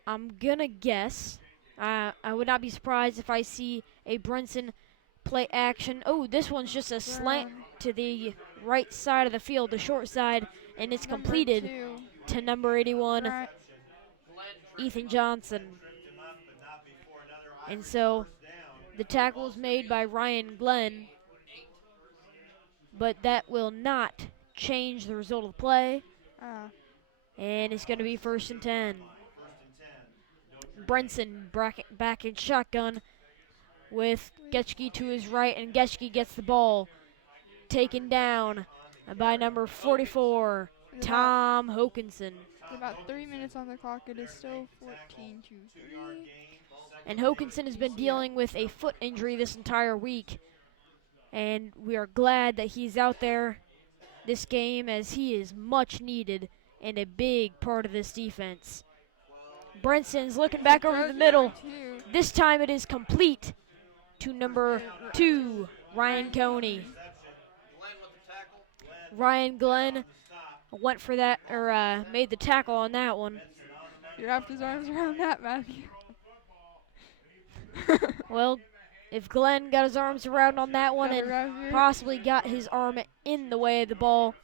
I'm going to guess, I would not be surprised if I see a Brenson play action. Oh, this one's just a slant to the right side of the field, the short side, and it's completed to number 81, Ethan Johnson. And so the tackle is made by Ryan Glenn, but that will not change the result of the play. And it's going to be 1st and 10. Brenson back in shotgun with Getchke to his right, and Getchke gets the ball taken down by number 44, Tom Hokinson. About 3 minutes on the clock. It is still 14-3. And Hokinson has been dealing with a foot injury this entire week, and we are glad that he's out there this game, as he is much needed and a big part of this defense. Brenson's looking back over the middle. This time it is complete to number 2, Ryan Coney. Ryan Glenn went for that, or made the tackle on that one. You wrapped his arms around that, Matthew. Well, if Glenn got his arms around on that one and possibly got his arm in the way of the ball,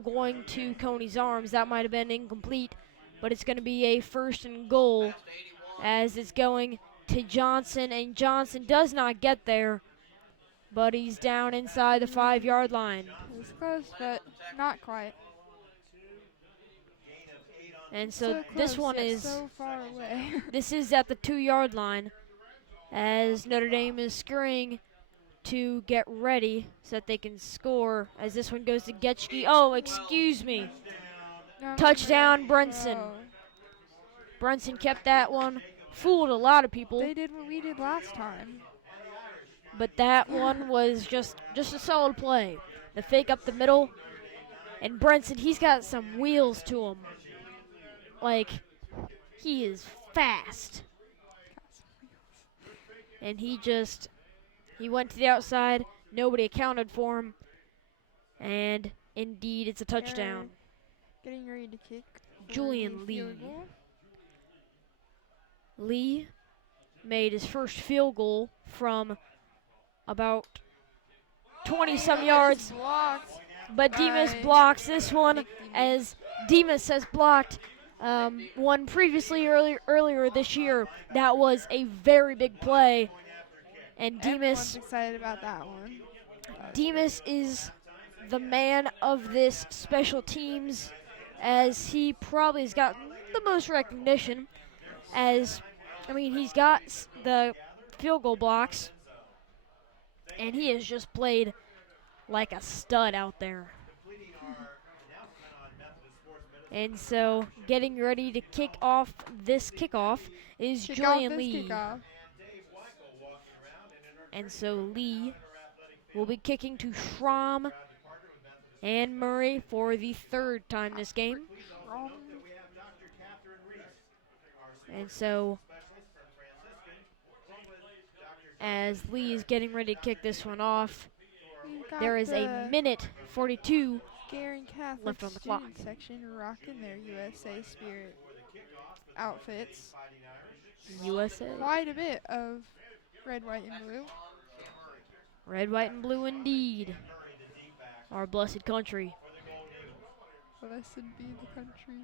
going to Coney's arms, that might have been incomplete. But it's going to be a 1st and goal, as it's going to Johnson, and Johnson does not get there, but he's down inside the 5-yard line. It was close, but not quite. And so this one is so far away. This is at the 2-yard line, as Notre Dame is scurrying to get ready so that they can score, as this one goes to Getchke. Oh, excuse me. Touchdown, Brenson. Brenson kept that one. Fooled a lot of people. They did what we did last time. But that one was just a solid play. The fake up the middle. And Brenson, he's got some wheels to him. Like, he is fast. And he went to the outside. Nobody accounted for him. And indeed, it's a touchdown. Getting ready to kick. Julian Lee. Lee made his first field goal from about 20-some yards. But Demas blocks this one, as Demas has blocked one previously earlier this year. That was a very big play. And Demas, everyone's excited about that one. Demas is the man of this special teams, as he probably has gotten the most recognition. He's got the field goal blocks, and he has just played like a stud out there. And so, getting ready to kick off this kickoff is Julian Lee. And so Lee will be kicking to Schramm and Murray for the third time this game. And so, as Lee is getting ready to kick this one off, there is a minute 42 Guerin Catholic left on the clock. Section rocking their USA Spirit outfits. USA. Quite a bit of red, white, and blue. Red, white, and blue indeed. Our blessed country. Blessed be the country.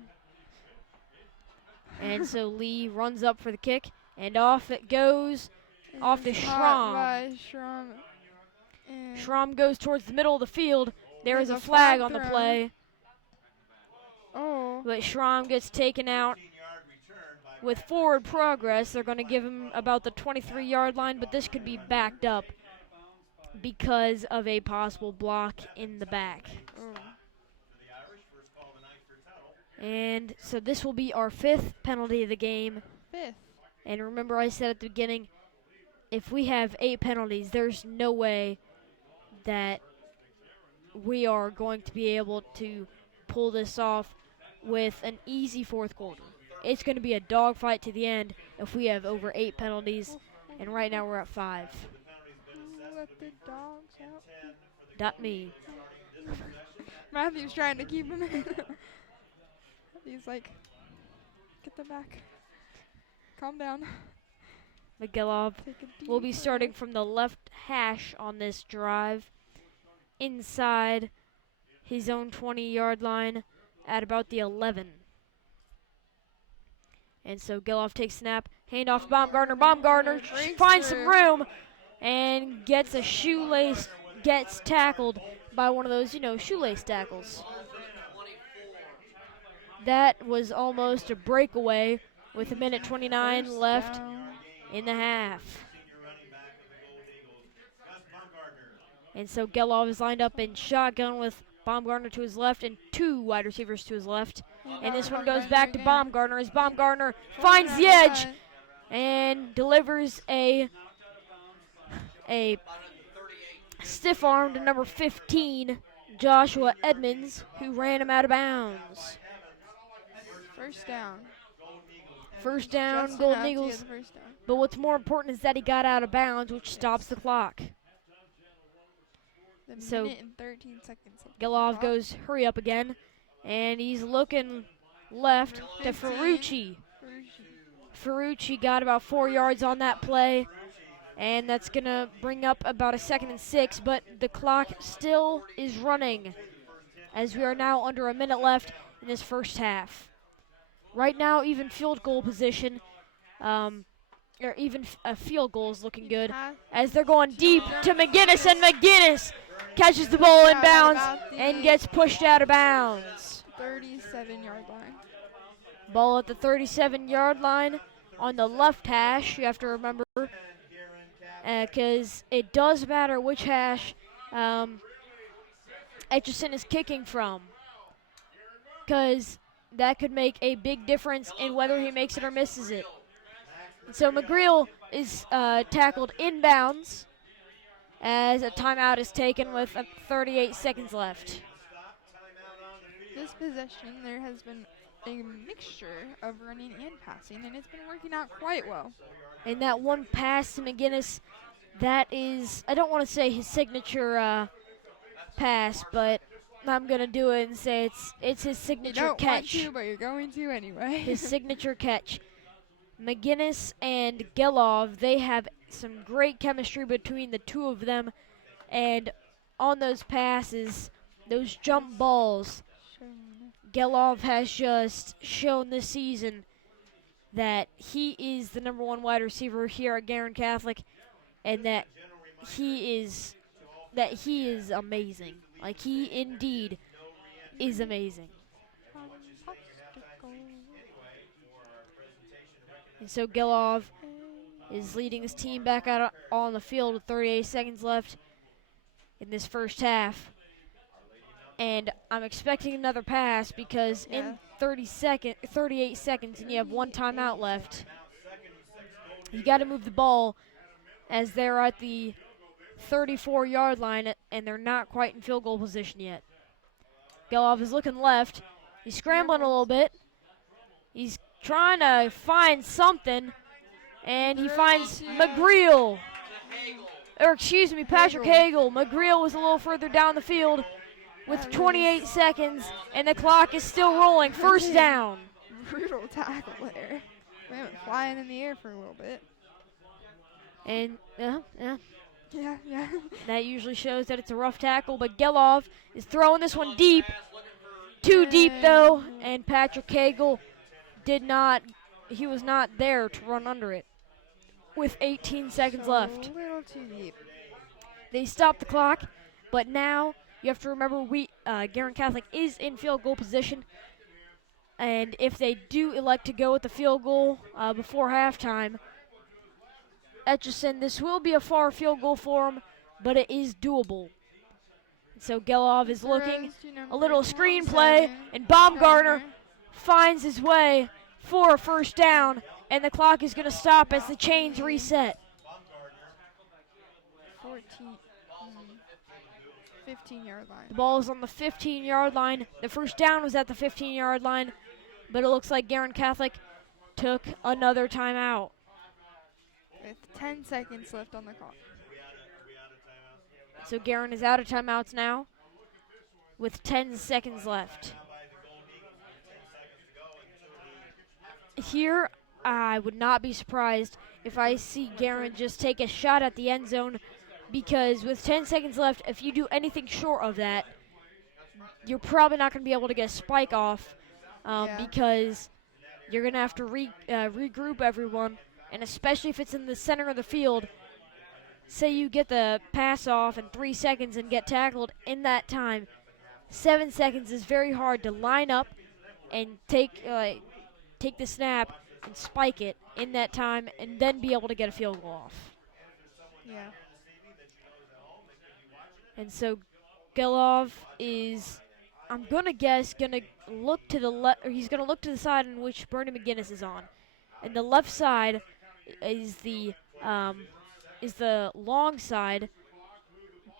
And so Lee runs up for the kick, and off it goes. And off to Schramm. Schramm goes towards the middle of the field. There is a flag on the play. Oh. But Schramm gets taken out. With forward progress, they're going to give him about the 23-yard line, but this could be backed up because of a possible block in the back. Oh. And so this will be our 5th penalty of the game. 5th. And remember I said at the beginning, if we have 8 penalties, there's no way that we are going to be able to pull this off with an easy 4th quarter. It's going to be a dogfight to the end if we have over 8 penalties, and right now we're at 5. Let the dogs out. Not me. Matthew's trying to keep him in. He's like, get them back. Calm down. Miguelov will be starting from the left hash on this drive, inside his own 20-yard line at about the 11. And so Geloff takes snap, handoff to Baumgartner. Baumgartner finds some room and gets a shoelace, gets tackled by one of those, shoelace tackles. That was almost a breakaway with a minute 29 left in the half. And so Geloff is lined up in shotgun with Baumgartner to his left and 2 wide receivers to his left. And this one goes back to Baumgartner as Baumgartner finds the edge and delivers a stiff arm to number 15, Joshua Edmonds, who ran him out of bounds. First down. First down, Golden Eagles. But what's more important is that he got out of bounds, which stops the clock. So minute and 13 seconds. Geloff goes hurry up again, and he's looking left to Ferrucci. Ferrucci got about 4 yards on that play, and that's going to bring up about a 2nd and 6, but the clock still is running as we are now under a minute left in this first half. Right now, even field goal position, or even a field goal is looking good as they're going deep to McGinnis, and McGinnis catches the ball in bounds and gets pushed out of bounds. 37-yard line. Ball at the 37-yard line on the left hash, you have to remember, because it does matter which hash Etchison is kicking from, because that could make a big difference in whether he makes it or misses it. And so McGreal is tackled inbounds as a timeout is taken with 38 seconds left. This possession, there has been a mixture of running and passing, and it's been working out quite well. And that one pass to McGinnis, that is, I don't want to say his signature pass, but I'm going to do it and say it's his signature catch. You don't want to, but you're going to anyway. His signature catch. McGinnis and Geloff, they have some great chemistry between the two of them, and on those passes, those jump balls, Geloff has just shown this season that he is the number 1 wide receiver here at Guerin Catholic, and that he is amazing. Like, he indeed is amazing. And so Gilov is leading his team back out on the field with 38 seconds left in this first half. And I'm expecting another pass because in 38 seconds, and you have one timeout left, you got to move the ball as they're at the 34-yard line, and they're not quite in field goal position yet. Gelov is looking left. He's scrambling a little bit. He's trying to find something, and he finds McGreal. Or excuse me, Patrick Hagel. McGreal was a little further down the field with 28 seconds, and the clock is still rolling. First down. Brutal tackle there. We went flying in the air for a little bit. And, Yeah. that usually shows that it's a rough tackle, but Gelov is throwing this one deep. Too deep, though, and Patrick Hagel he was not there to run under it with 18 seconds left. A little too deep. They stopped the clock, but now you have to remember Guerin Catholic is in field goal position, and if they do elect to go with the field goal before halftime, Etchison, this will be a far field goal for him, but it is doable. So Gelov is looking, a little screenplay, and Baumgartner finds his way for a first down, and the clock is going to stop as the chains reset. 15-yard line. The ball is on the 15-yard line. The first down was at the 15-yard line, but it looks like Guerin Catholic took another timeout. With 10 seconds left on the clock. So Guerin is out of timeouts now with 10 seconds left. Here, I would not be surprised if I see Guerin just take a shot at the end zone, because with 10 seconds left, if you do anything short of that, you're probably not going to be able to get a spike off because you're going to have to regroup everyone, and especially if it's in the center of the field. Say you get the pass off in 3 seconds and get tackled in that time. 7 seconds is very hard to line up and take the snap and spike it in that time and then be able to get a field goal off. Yeah. And so Gelov is, I'm going to guess, going to look to the left, or he's going to look to the side in which Bernie McGinnis is on. And the left side is the long side,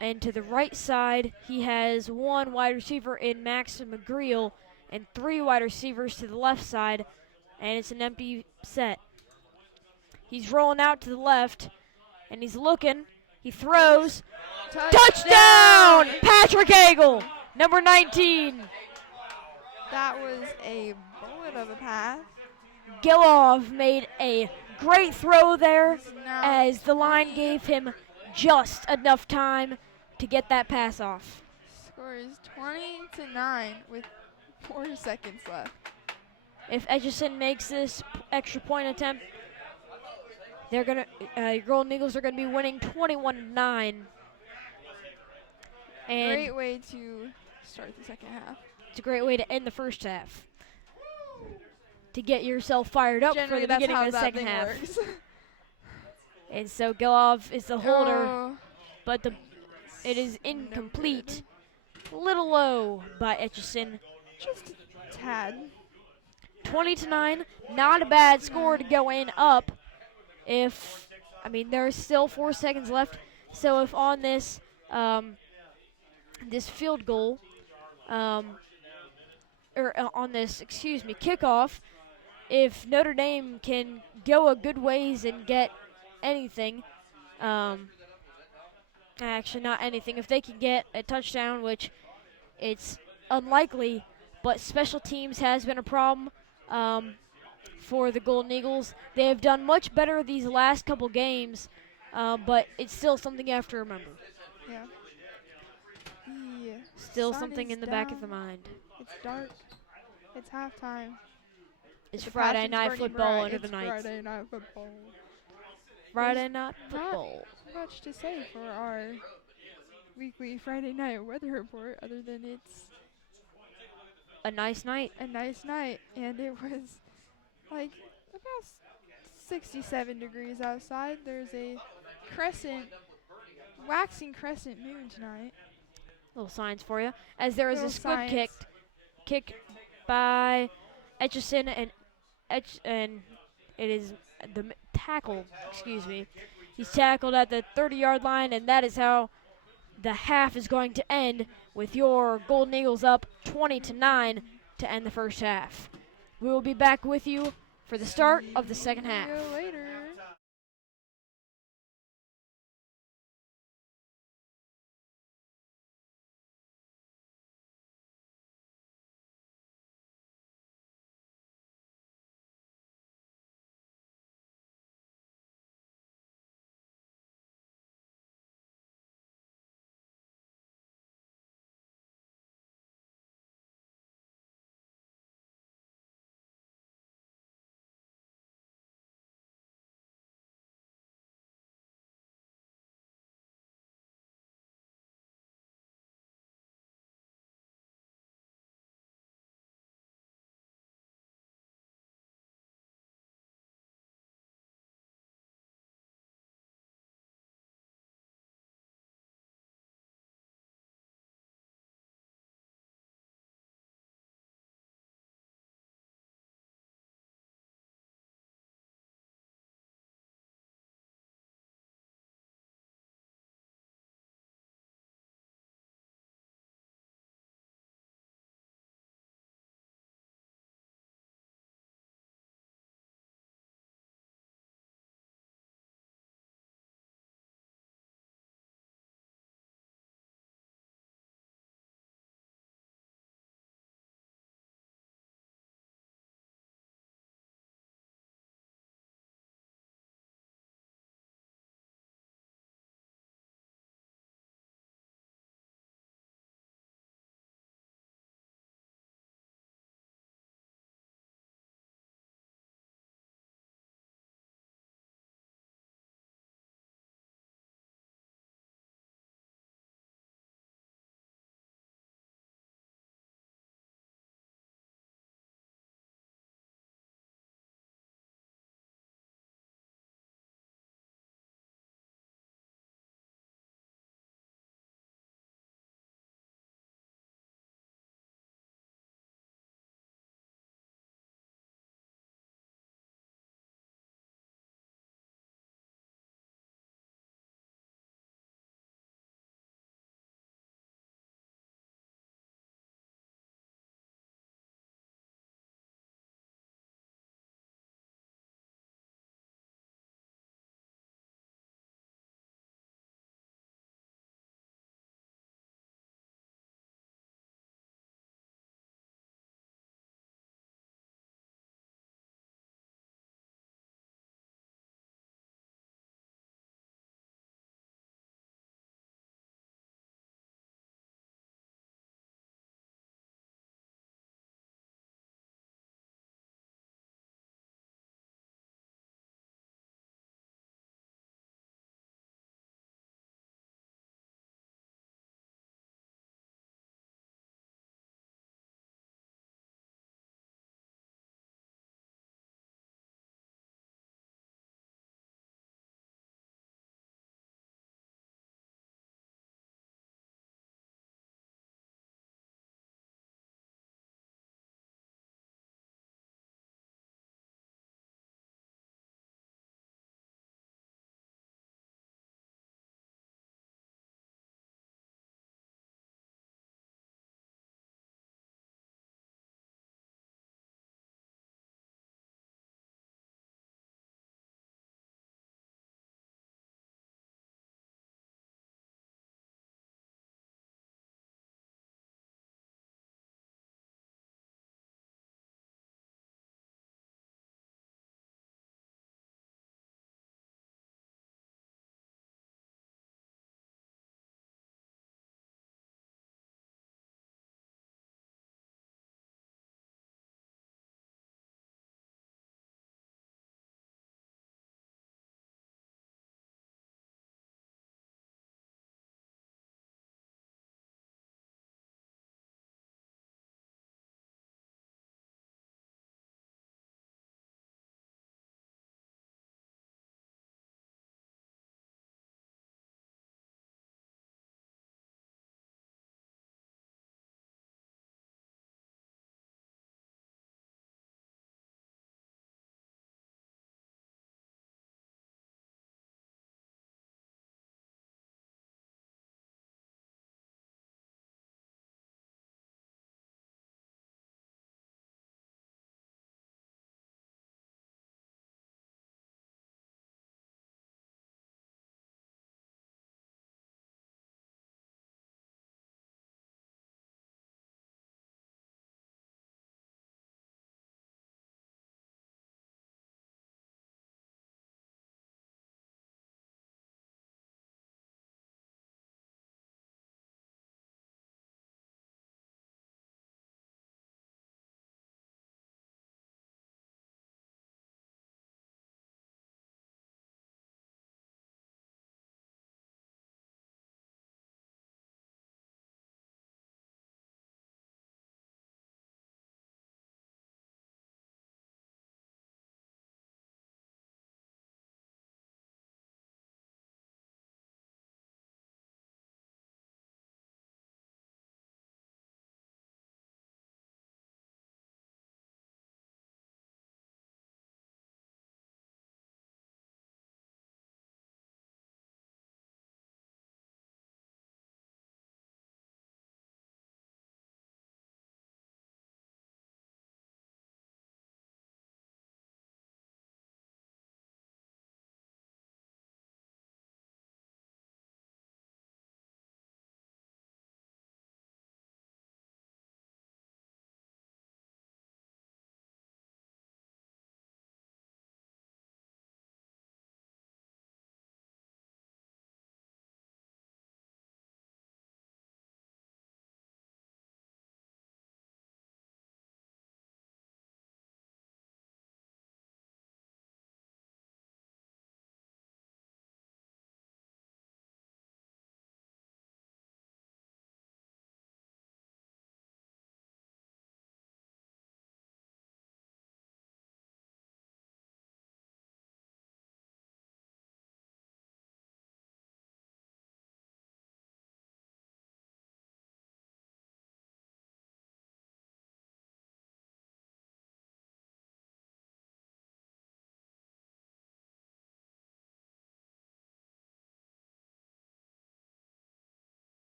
and to the right side he has one wide receiver in Max McGreal and 3 wide receivers to the left side, and it's an empty set. He's rolling out to the left, and he's looking. He throws. Touchdown! Patrick Hagel, number 19. That was a bullet of a pass. Gelov made a great throw there as the line gave him just enough time to get that pass off. Score is 20-9 with 4 seconds left. If Etchison makes this extra point attempt, they're gonna Golden Eagles are gonna be winning 21-9. And great way to start the second half. It's a great way to end the first half. To get yourself fired up for the beginning of the second half. And so Gelov is the holder, but it is incomplete. A little low by Etchison. Just a tad. 20-9, not a bad score to go in up. There's still 4 seconds left. So if on this this field goal, kickoff, if Notre Dame can go a good ways and get anything, actually not anything, if they can get a touchdown, which it's unlikely, but special teams has been a problem for the Golden Eagles. They have done much better these last couple games, but it's still something you have to remember. Yeah. Still something in the back of the mind. It's dark. It's halftime. It's Friday night football under the nights. Friday night football. Friday night football. Not much to say for our weekly Friday night weather report other than it's a nice night. A nice night. And it was like about 67 degrees outside. There's a crescent, waxing crescent moon tonight. Little signs for you. As there is a Little squib science. kick by Etchison, and it is the tackle. Excuse me. He's tackled at the 30-yard line, and that is how the half is going to end, with your Golden Eagles up 20-9 to end the first half. We will be back with you for the start of the second half. See you later.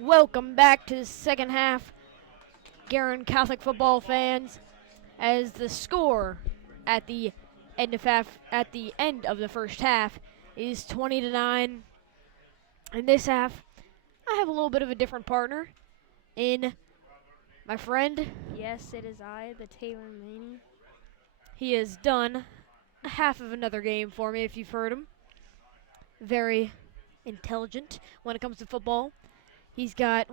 Welcome back to the second half, Guerin Catholic football fans, as the score at the end of the first half is 20-9. In this half, I have a little bit of a different partner in my friend. Yes, it is I, the Taylor Maney. He has done half of another game for me, if you've heard him. Very intelligent when it comes to football. He's got,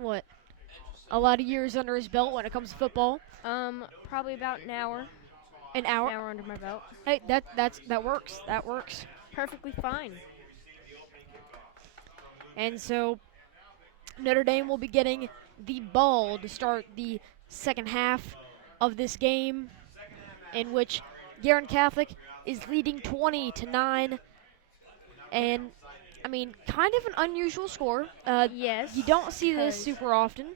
a lot of years under his belt when it comes to football. Probably about an hour. An hour? An hour under my belt. Hey, that works. That works. Perfectly fine. And so Notre Dame will be getting the ball to start the second half of this game, in which Guerin Catholic is leading 20-9. And I mean, kind of an unusual score. Yes. You don't see this super often.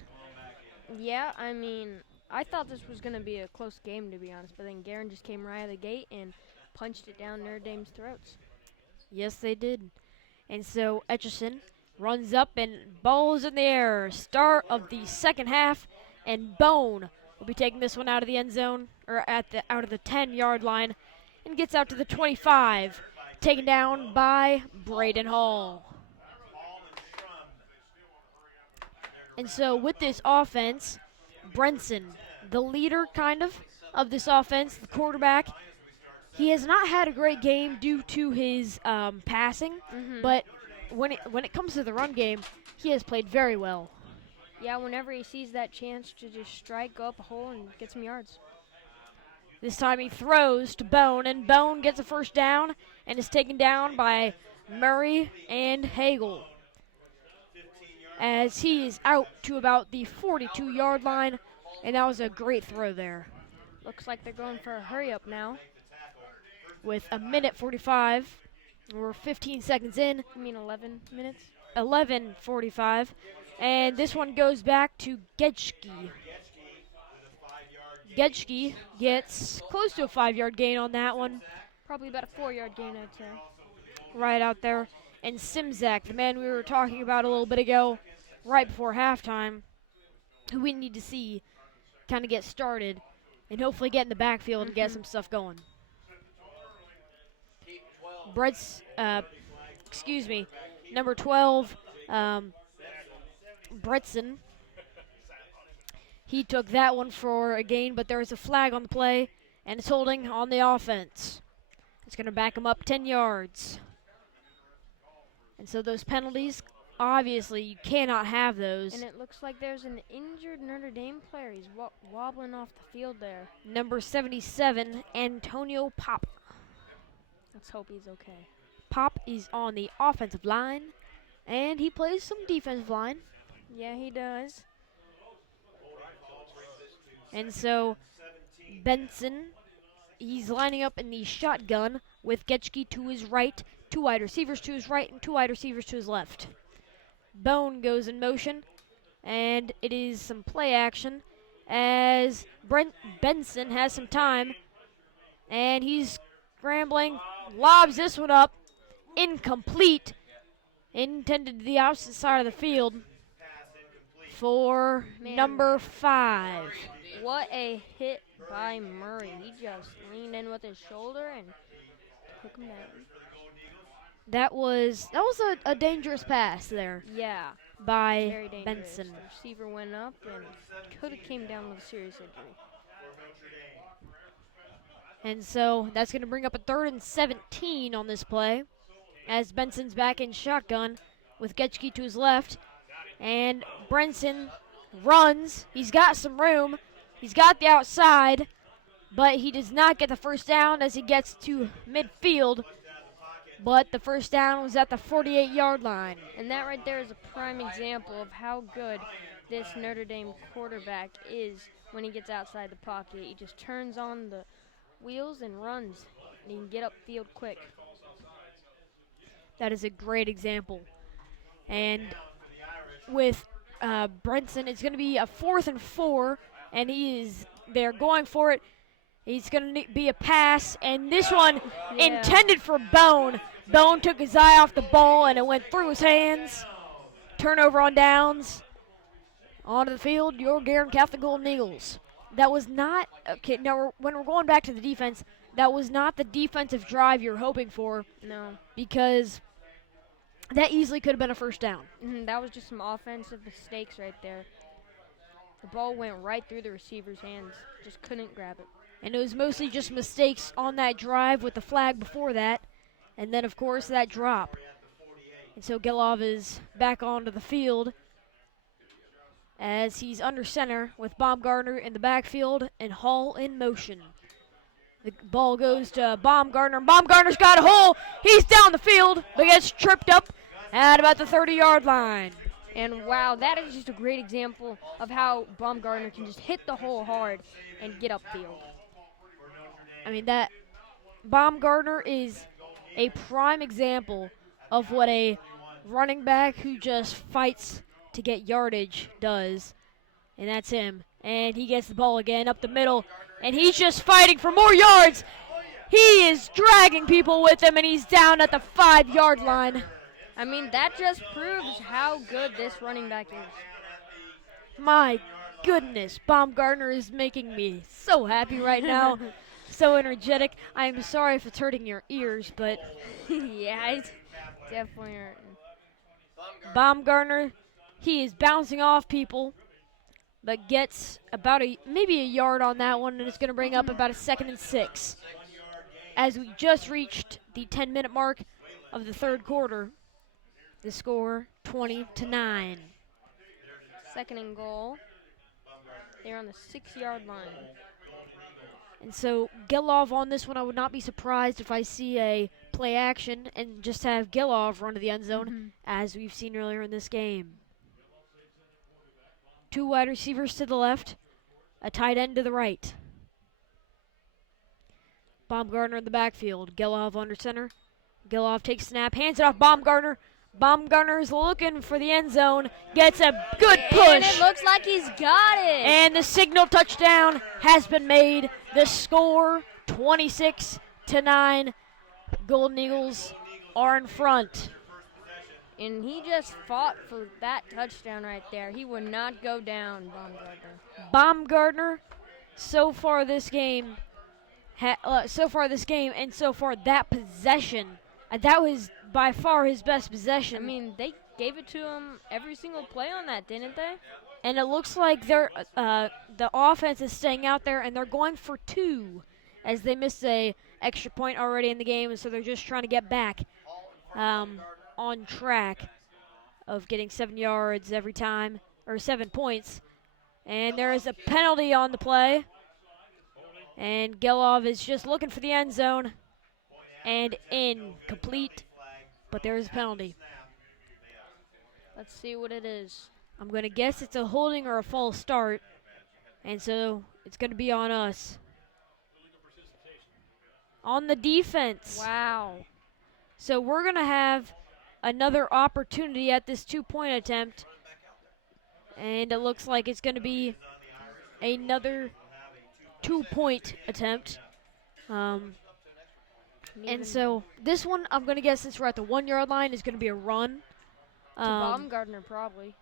Yeah, I mean, I thought this was going to be a close game, to be honest, but then Guerin just came right out of the gate and punched it down Notre Dame's throats. Yes, they did. And so Etchison runs up and ball's in the air. Start of the second half, and Bone will be taking this one out of the end zone, or out of the 10-yard line, and gets out to the 25, taken down by Braden Hall. And so with this offense, Brenson, the leader of this offense, the quarterback, he has not had a great game due to his passing, but when it comes to the run game, he has played very well. Yeah, whenever he sees that chance to just strike, go up a hole, and get some yards. This time he throws to Bone, and Bone gets a first down and is taken down by Murray and Hagel, as he is out to about the 42-yard line, and that was a great throw there. Looks like they're going for a hurry-up now. With a minute 45, we're 15 seconds in. You mean 11 minutes? 11:45, and this one goes back to Getschke. Getschke gets close to a 5-yard gain on that one. Probably about a 4-yard gain, I'd say. Right out there. And Simzak, the man we were talking about a little bit ago, right before halftime, who we need to see kind of get started and hopefully get in the backfield and get some stuff going. Number 12, Bretson. He took that one for a gain, but there is a flag on the play, and it's holding on the offense. It's going to back him up 10 yards. And so those penalties, obviously, you cannot have those. And it looks like there's an injured Notre Dame player. He's wobbling off the field there. Number 77, Antonio Pop. Let's hope he's okay. Pop is on the offensive line, and he plays some defensive line. Yeah, he does. And so Benson, he's lining up in the shotgun with Getschke to his right, 2 wide receivers to his right, and 2 wide receivers to his left. Bone goes in motion, and it is some play action as Benson has some time, and he's scrambling, lobs this one up, incomplete, intended to the opposite side of the field for number 5. What a hit by Murray. He just leaned in with his shoulder and took him down. That was a dangerous pass there. Yeah. By very dangerous. Benson. The receiver went up and could have came down with a serious injury. And so that's going to bring up a 3rd and 17 on this play, as Benson's back in shotgun with Getschke to his left. And Brenson runs. He's got some room. He's got the outside, but he does not get the first down as he gets to midfield. But the first down was at the 48-yard line. And that right there is a prime example of how good this Notre Dame quarterback is when he gets outside the pocket. He just turns on the wheels and runs, and he can get upfield quick. That is a great example. And with Brenson, it's going to be a 4th and 4, and they're going for it. He's going to be a pass, and this one intended for Bone. Bone took his eye off the ball, and it went through his hands. Turnover on downs. onto the field, your Guerin Catholic Golden Eagles. That was not, okay, now when we're going back to the defense, that was not the defensive drive you're hoping for. No. Because that easily could have been a first down. That was just some offensive mistakes right there. The ball went right through the receiver's hands. Just couldn't grab it. And it was mostly just mistakes on that drive with the flag before that. And then, of course, that drop. And so Gelov is back onto the field as he's under center with Baumgartner in the backfield and Hall in motion. The ball goes to Baumgartner. Baumgartner's got a hole. He's down the field, but gets tripped up at about the 30-yard line. And wow, that is just a great example of how Baumgartner can just hit the hole hard and get upfield. I mean, that Baumgartner is a prime example of what a running back who just fights to get yardage does. And that's him. And he gets the ball again up the middle. And he's just fighting for more yards. He is dragging people with him, and he's down at the 5-yard line. I mean, that just proves how good this running back is. My goodness, Baumgartner is making me so happy right now. So energetic. I'm sorry if it's hurting your ears, but yeah, it's definitely hurting. Baumgartner, he is bouncing off people, but gets about maybe a yard on that one, and it's going to bring up about a 2nd and 6. As we just reached the 10-minute mark of the third quarter, the score 20-9. 2nd and goal. They're on the 6-yard line. And so Gelov on this one, I would not be surprised if I see a play action and just have Gelov run to the end zone, as we've seen earlier in this game. 2 wide receivers to the left, a tight end to the right. Baumgartner in the backfield, Gelov under center. Gelov takes snap, hands it off Baumgartner. Baumgartner is looking for the end zone, gets a good push. And it looks like he's got it. And the signal touchdown has been made. The score 26-9. Golden Eagles are in front. And he just fought for that touchdown right there. He would not go down, Baumgartner. Baumgartner, so far this game, and so far that possession, that was by far his best possession. I mean, they gave it to him every single play on that, didn't they? And it looks like they're the offense is staying out there, and they're going for 2, as they missed a extra point already in the game, and so they're just trying to get back on track of getting 7 yards every time, or 7 points. And there is a penalty on the play, and Gelov is just looking for the end zone, and incomplete, but there is a penalty. Let's see what it is. I'm going to guess it's a holding or a false start, and so it's going to be on us. On the defense. Wow. So we're going to have another opportunity at this 2-point attempt, and it looks like it's going to be another 2-point attempt. And so this one, I'm going to guess since we're at the 1-yard line, is going to be a run. To Baumgartner, probably,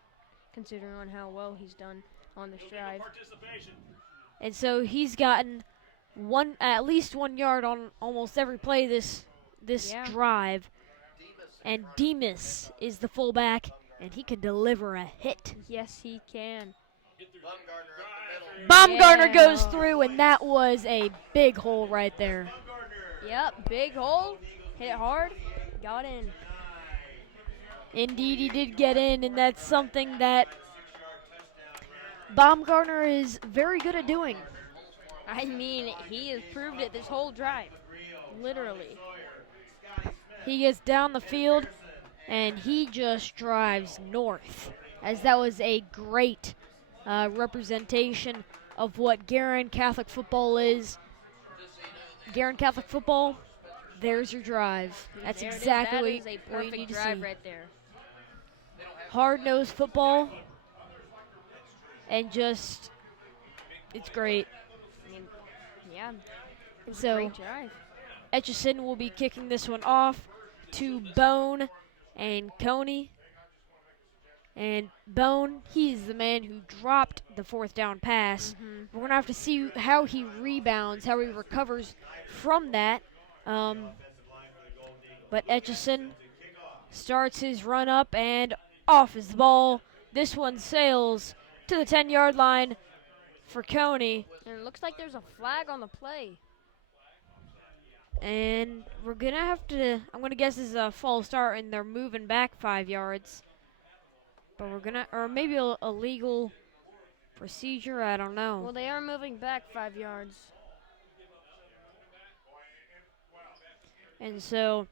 considering on how well he's done on this drive. And so he's gotten at least 1 yard on almost every play this drive. And Demas is the fullback, and he can deliver a hit. Yes, he can. Baumgartner goes through, and that was a big hole right there. Yep, big hole, hit hard, got in. Indeed, he did get in, and that's something that Baumgartner is very good at doing. I mean, he has proved it this whole drive, literally. He gets down the field, and he just drives north, as that was a great representation of what Guerin Catholic football is. Guerin Catholic football, there's your drive. That's exactly what you need to see. Right there. Hard-nosed football, and just, it's great. I mean, yeah, it's so, a great drive. Etchison will be kicking this one off to Bone and Coney. And Bone, he's the man who dropped the fourth down pass. We're going to have to see how he rebounds, how he recovers from that. But Etchison starts his run up and off is the ball. This one sails to the 10-yard line for Coney. And it looks like there's a flag on the play. And we're going to have to, I'm going to guess this is a false start and they're moving back 5 yards. But we're going to, or maybe a legal procedure, I don't know. Well, they are moving back 5 yards. And so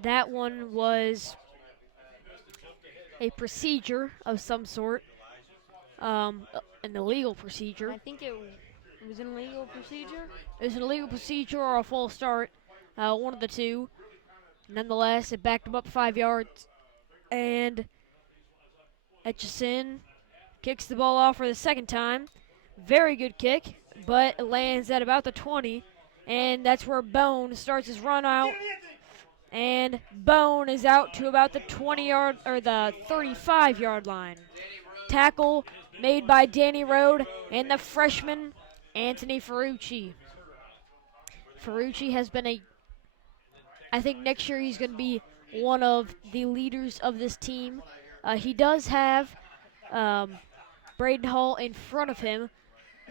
that one was a procedure of some sort, an illegal procedure. I think it was an illegal procedure. It was an illegal procedure or a false start, one of the two. Nonetheless, it backed him up 5 yards. And Etchison kicks the ball off for the second time. Very good kick, but it lands at about the 20. And that's where Bone starts his run out. And Bone is out to about the 20-yard or the 35-yard line. Tackle made by Danny Rode and the freshman Anthony Ferrucci. Ferrucci has been I think next year he's going to be one of the leaders of this team. He does have Braden Hall in front of him,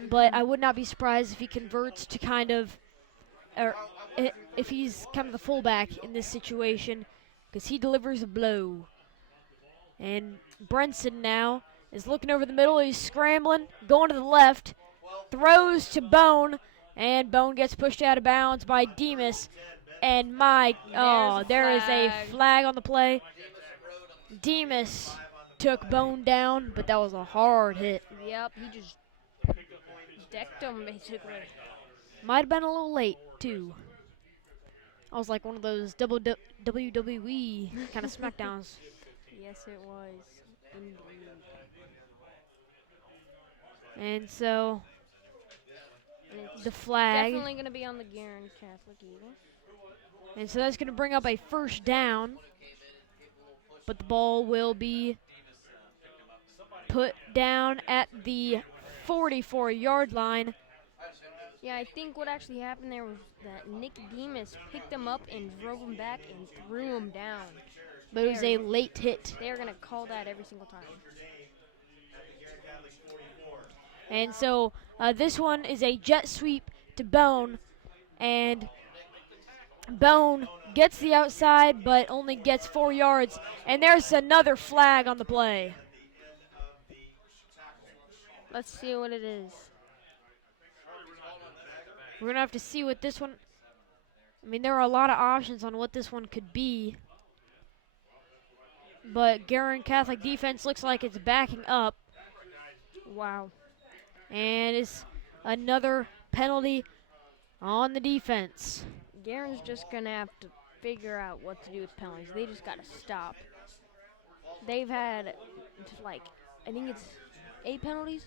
but I would not be surprised if he converts to kind of, or if he's kind of the fullback in this situation, because he delivers a blow. And Brenson now is looking over the middle. He's scrambling, going to the left, throws to Bone, and Bone gets pushed out of bounds by Demas. And there is a flag on the play. Demas took Bone down, but that was a hard hit. Yep, he just decked him, basically. Might have been a little late, too. I was like one of those WWE kind of SmackDowns. Yes, it was. Indeed. And so, And it's the flag. definitely going to be on the Guerin Catholic Eagles. And so that's going to bring up a first down. But the ball will be put down at the 44-yard line. Yeah, I think what actually happened there was that Nick Demas picked him up and drove him back and threw him down. But it was a late hit. They're going to call that every single time. And so this one is a jet sweep to Bone. And Bone gets the outside, but only gets 4 yards. And there's another flag on the play. Let's see what it is. We're going to have to see what this one... I mean, there are a lot of options on what this one could be. But Guerin Catholic defense looks like it's backing up. Wow. And it's another penalty on the defense. Guerin's just going to have to figure out what to do with penalties. They just got to stop. They've had, like, I think it's 8 penalties,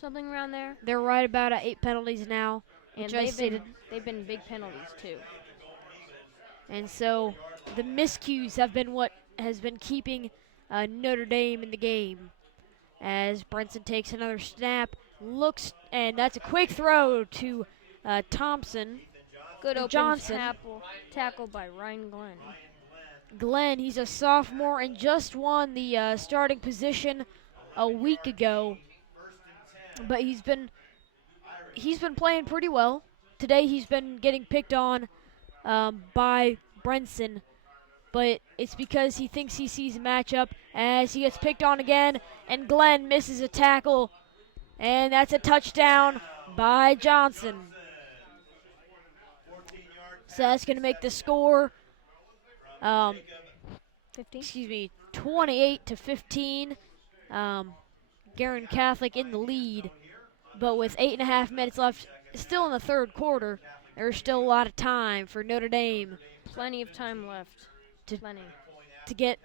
something around there. They're right about at 8 penalties now, And which I stated. they've been big penalties, too. And so the miscues have been what has been keeping Notre Dame in the game. As Brenson takes another snap, looks, and that's a quick throw to Thompson. Good open Johnson. tackle by Ryan Glenn. Glenn, he's a sophomore and just won the starting position a week ago. But he's been playing pretty well. Today he's been getting picked on by Brenson, but it's because he thinks he sees a matchup as he gets picked on again, and Glenn misses a tackle, and that's a touchdown by Johnson. So that's going to make the score 28-15. Guerin Catholic in the lead, but with 8.5 minutes left, still in the third quarter, there's still a lot of time for Notre Dame. Plenty of time left. To get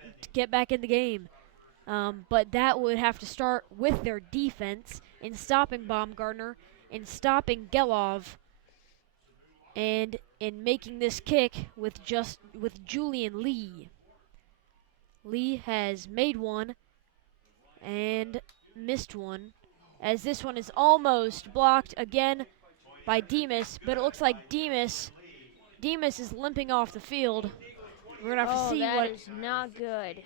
back in the game. But that would have to start with their defense in stopping Baumgartner, in stopping Gelov, and in making this kick with Julian Lee. Lee has made one, and missed one, as this one is almost blocked again by Demas, but it looks like Demas is limping off the field. We're going to have to Oh, see that what. is not good.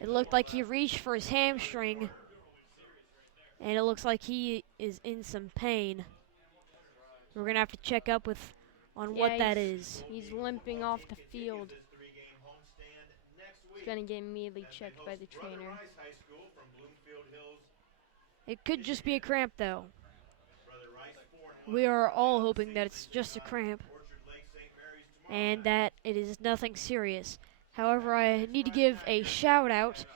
It looked like he reached for his hamstring, and it looks like he is in some pain. We're going to have to check up on what that is. He's limping off the field. He's going to get immediately checked by the trainer. It could just be a cramp, though. We are all hoping that it's just a cramp and that it is nothing serious. However, I need to give a shout out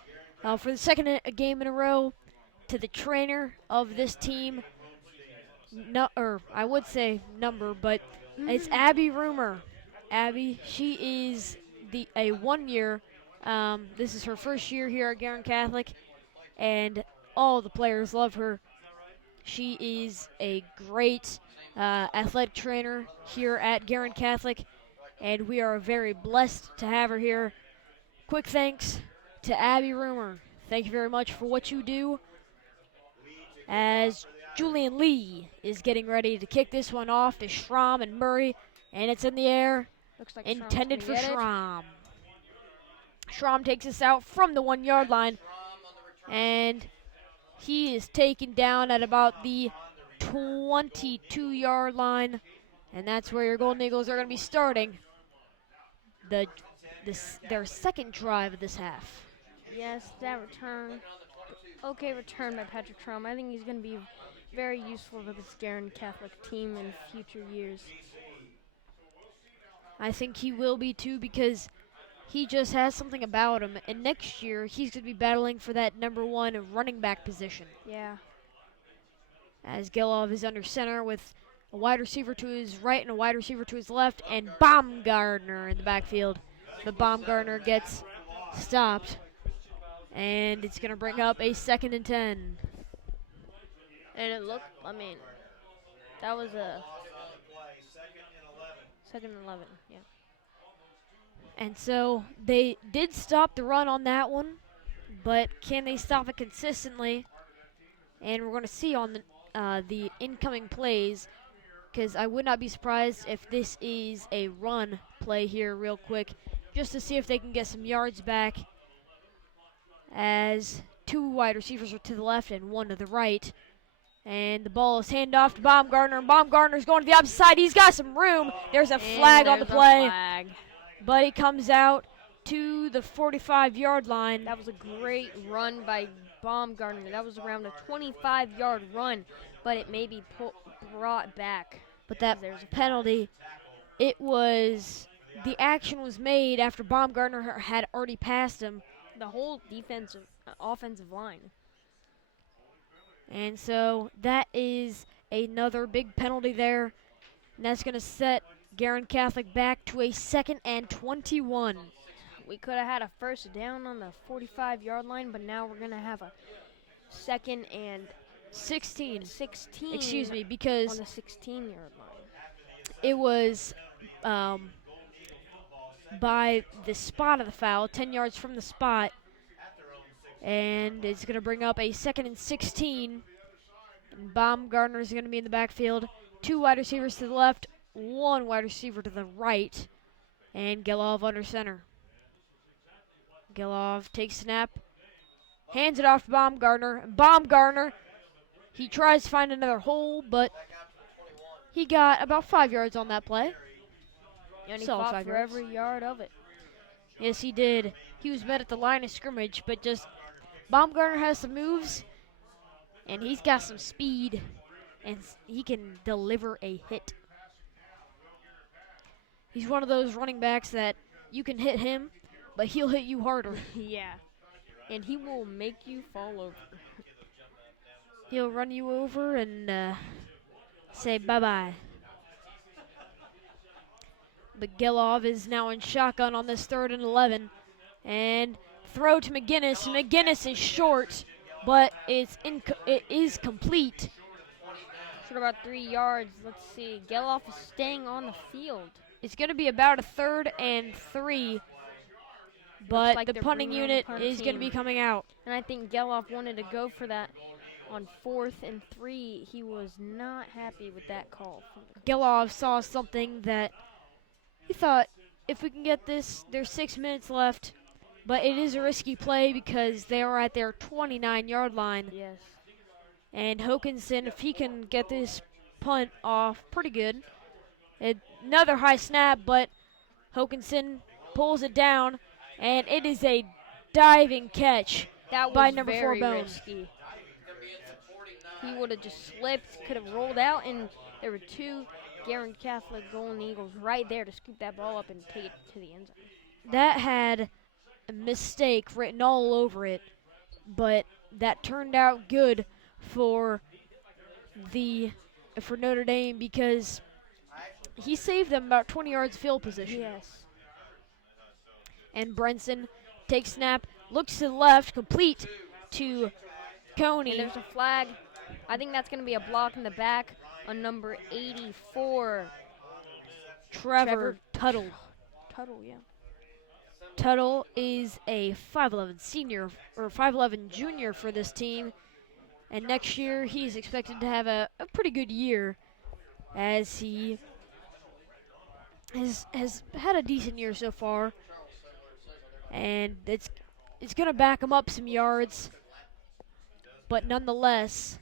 for the second game in a row to the trainer of this team. I would say number, but it's Abby Rumor. Abby, she is a 1 year. This is her first year here at Guerin Catholic, and all the players love her. She is a great athletic trainer here at Guerin Catholic, and we are very blessed to have her here. Quick thanks to Abby Rumor. Thank you very much for what you do. As Julian Lee is getting ready to kick this one off to Schramm and Murray, and it's in the air, Looks like intended for Schramm's gonna get it. Schramm. Schramm takes this out from the 1 yard line, and he is taken down at about the 22-yard line, and that's where your Golden Eagles are going to be starting their second drive of this half. Yes, that return. Okay, return by Patrick Schramm. I think he's going to be very useful for this Guerin Catholic team in future years. I think he will be too, because he just has something about him, and next year he's going to be battling for that number 1 running back position. Yeah. As Gelov is under center with a wide receiver to his right and a wide receiver to his left, and Baumgartner in the backfield. But Baumgartner gets stopped, and it's going to bring up a 2nd and 10. And it looked, that was a 2nd and 11, yeah. And so they did stop the run on that one, but can they stop it consistently? And we're going to see on the incoming plays, because I would not be surprised if this is a run play here real quick, just to see if they can get some yards back, as 2 wide receivers are to the left and 1 to the right. And the ball is handed off to Baumgartner, and Baumgartner's going to the opposite side. He's got some room. There's a flag on the play. But he comes out to the 45-yard line. That was a great run by Baumgartner. That was around a 25-yard run, but it may be brought back. But there's a penalty. The action was made after Baumgartner had already passed him. The whole offensive line. And so that is another big penalty there. And that's going to set Guerin Catholic back to a 2nd and 21. We could have had a first down on the 45-yard line, but now we're going to have a 2nd and 16. 16. Excuse me, because on the 16-yard line. It was by the spot of the foul, 10 yards from the spot. And it's going to bring up a 2nd and 16. And Baumgartner is going to be in the backfield. 2 wide receivers to the left, 1 wide receiver to the right. And Gelov under center. Gelov takes snap, hands it off to Baumgartner. Baumgartner, he tries to find another hole, but he got about 5 yards on that play. And he fought for every yard of it. Yes, he did. He was met at the line of scrimmage, but just Baumgartner has some moves, and he's got some speed, and he can deliver a hit. He's one of those running backs that you can hit him, but he'll hit you harder. Yeah. And he will make you fall over. He'll run you over and say bye-bye. But Gelov is now in shotgun on this 3rd and 11. And throw to McGinnis. McGinnis is short, but it is complete. Short about 3 yards. Let's see. Gelov is staying on the field. It's going to be about a 3rd and 3. but like the they're punting bringing on the unit punt is going to team. be coming out. And I think Geloff wanted to go for that on 4th and 3. He was not happy with that call. Geloff saw something that he thought, if we can get this, there's 6 minutes left, but it is a risky play because they are at their 29-yard line. Yes. And Hokinson, if he can get this punt off pretty good, another high snap, but Hokinson pulls it down, and it is a diving catch That by was number 4 very Bone. risky. He would have just slipped, could have rolled out, and there were 2 Guerin Catholic Golden Eagles right there to scoop that ball up and take it to the end zone. That had a mistake written all over it, but that turned out good for Notre Dame because he saved them about 20 yards field position. Yes. And Brenson takes snap, looks to the left, complete to Coney. And there's a flag. I think that's going to be a block in the back on number 84. Trevor Tuttle. Tuttle, yeah. Tuttle is a 5'11 senior or 5'11 junior for this team. And next year he's expected to have a pretty good year as he has had a decent year so far. And it's going to back him up some yards. But nonetheless,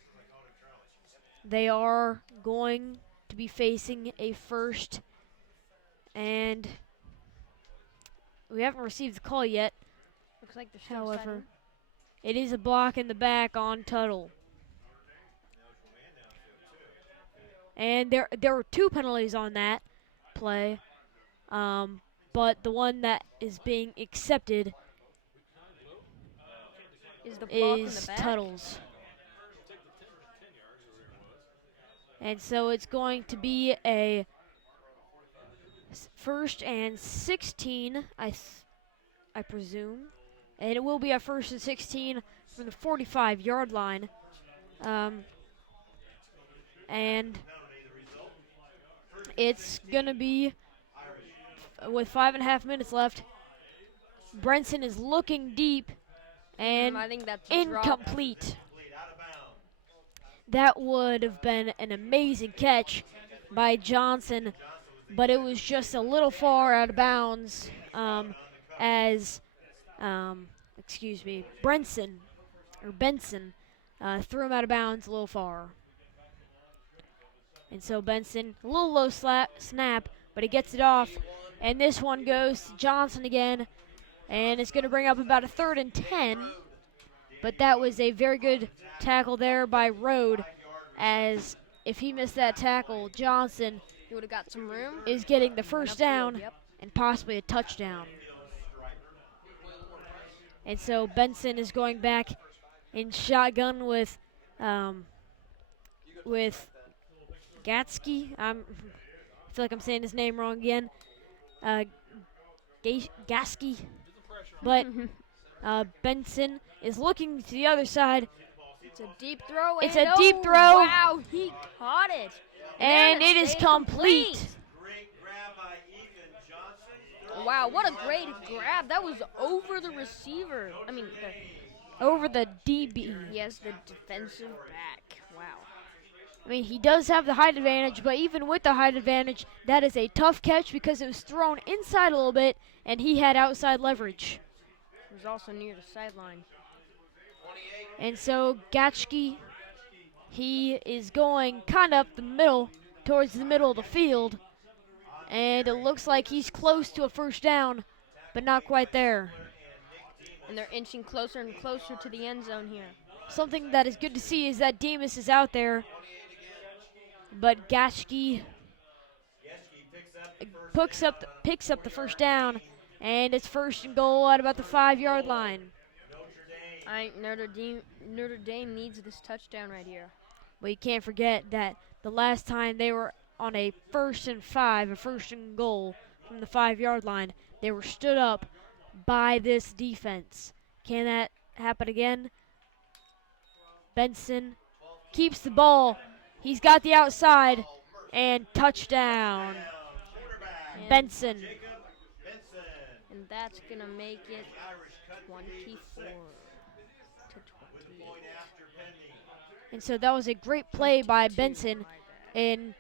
they are going to be facing a first. And we haven't received the call yet. Looks like they're still However, it is a block in the back on Tuttle. And there were 2 penalties on that play. But the one that is being accepted is the block in is the back? Tuttle's. And so it's going to be a 1st and 16, I presume. And it will be a 1st and 16 from the 45-yard line. And it's going to be, with 5.5 minutes left, Brenson is looking deep and I think that's a drop. incomplete. That would have been an amazing catch by Johnson, but it was just a little far out of bounds Benson threw him out of bounds a little far. And so Benson, a little low snap, but he gets it off. And this one goes to Johnson again, and it's going to bring up about a 3rd and 10. But that was a very good tackle there by Rode, as if he missed that tackle, Johnson He would have got some room. is getting the first down Yep. and possibly a touchdown. And so Benson is going back in shotgun with Gatsky. I feel like I'm saying his name wrong again. Gasky. But Benson is looking to the other side. It's a deep throw. It's and a deep throw. Wow, he caught it. And it is stayed complete. Wow, what a great grab. That was over the receiver. Over the DB. Yes, the defensive back. Wow. I mean, he does have the height advantage, but even with the height advantage, that is a tough catch because it was thrown inside a little bit, and he had outside leverage. It was also near the sideline. And so Gatchke, he is going kind of up the middle, towards the middle of the field, and it looks like he's close to a first down, but not quite there. And they're inching closer and closer to the end zone here. Something that is good to see is that Demas is out there, but Gatchke picks up the first down, and it's 1st and goal at about the 5-yard line. Notre Dame needs this touchdown right here. But you can't forget that the last time they were on a 1st and 5, a 1st and goal from the 5-yard line, they were stood up by this defense. Can that happen again? Benson keeps the ball. He's got the outside, and touchdown. Benson. And And that's going to make it 24 to 28. And so that was a great play by Benson in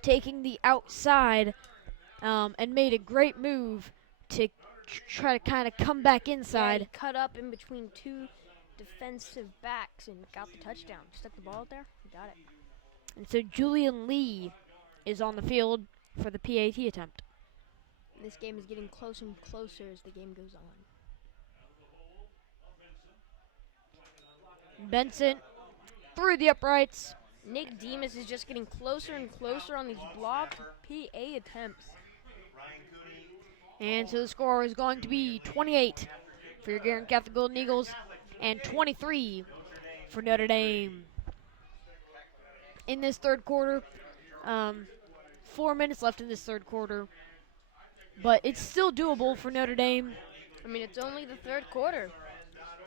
taking the outside and made a great move to try to kind of come back inside. Yeah, he cut up in between two defensive backs and got the touchdown. Stuck the ball out there, he got it. And so Julian Lee is on the field for the PAT attempt. This game is getting closer and closer as the game goes on. Benson through the uprights. Nick Demas is just getting closer and closer on these blocked PA attempts. And so the score is going to be 28 for your Guerin Catholic Golden Eagles and 23 for Notre Dame. In this third quarter, 4 minutes left in this third quarter, but it's still doable for Notre Dame. I mean, it's only the third quarter.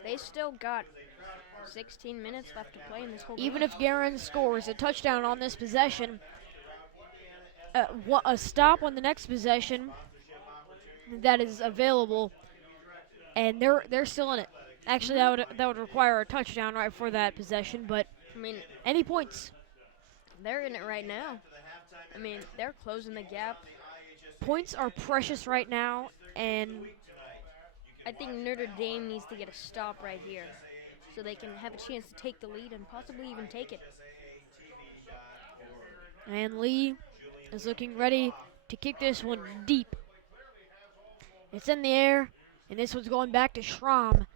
They still got 16 minutes left to play in this whole game. Even if Guerin scores a touchdown on this possession, a stop on the next possession that is available, and they're still in it. Actually, that would require a touchdown right before that possession, but I mean, any points. They're in it right now. I mean, they're closing the gap. Points are precious right now, and I think Notre Dame needs to get a stop right here so they can have a chance to take the lead and possibly even take it. And Lee is looking ready to kick this one deep. It's in the air, and this one's going back to Schramm,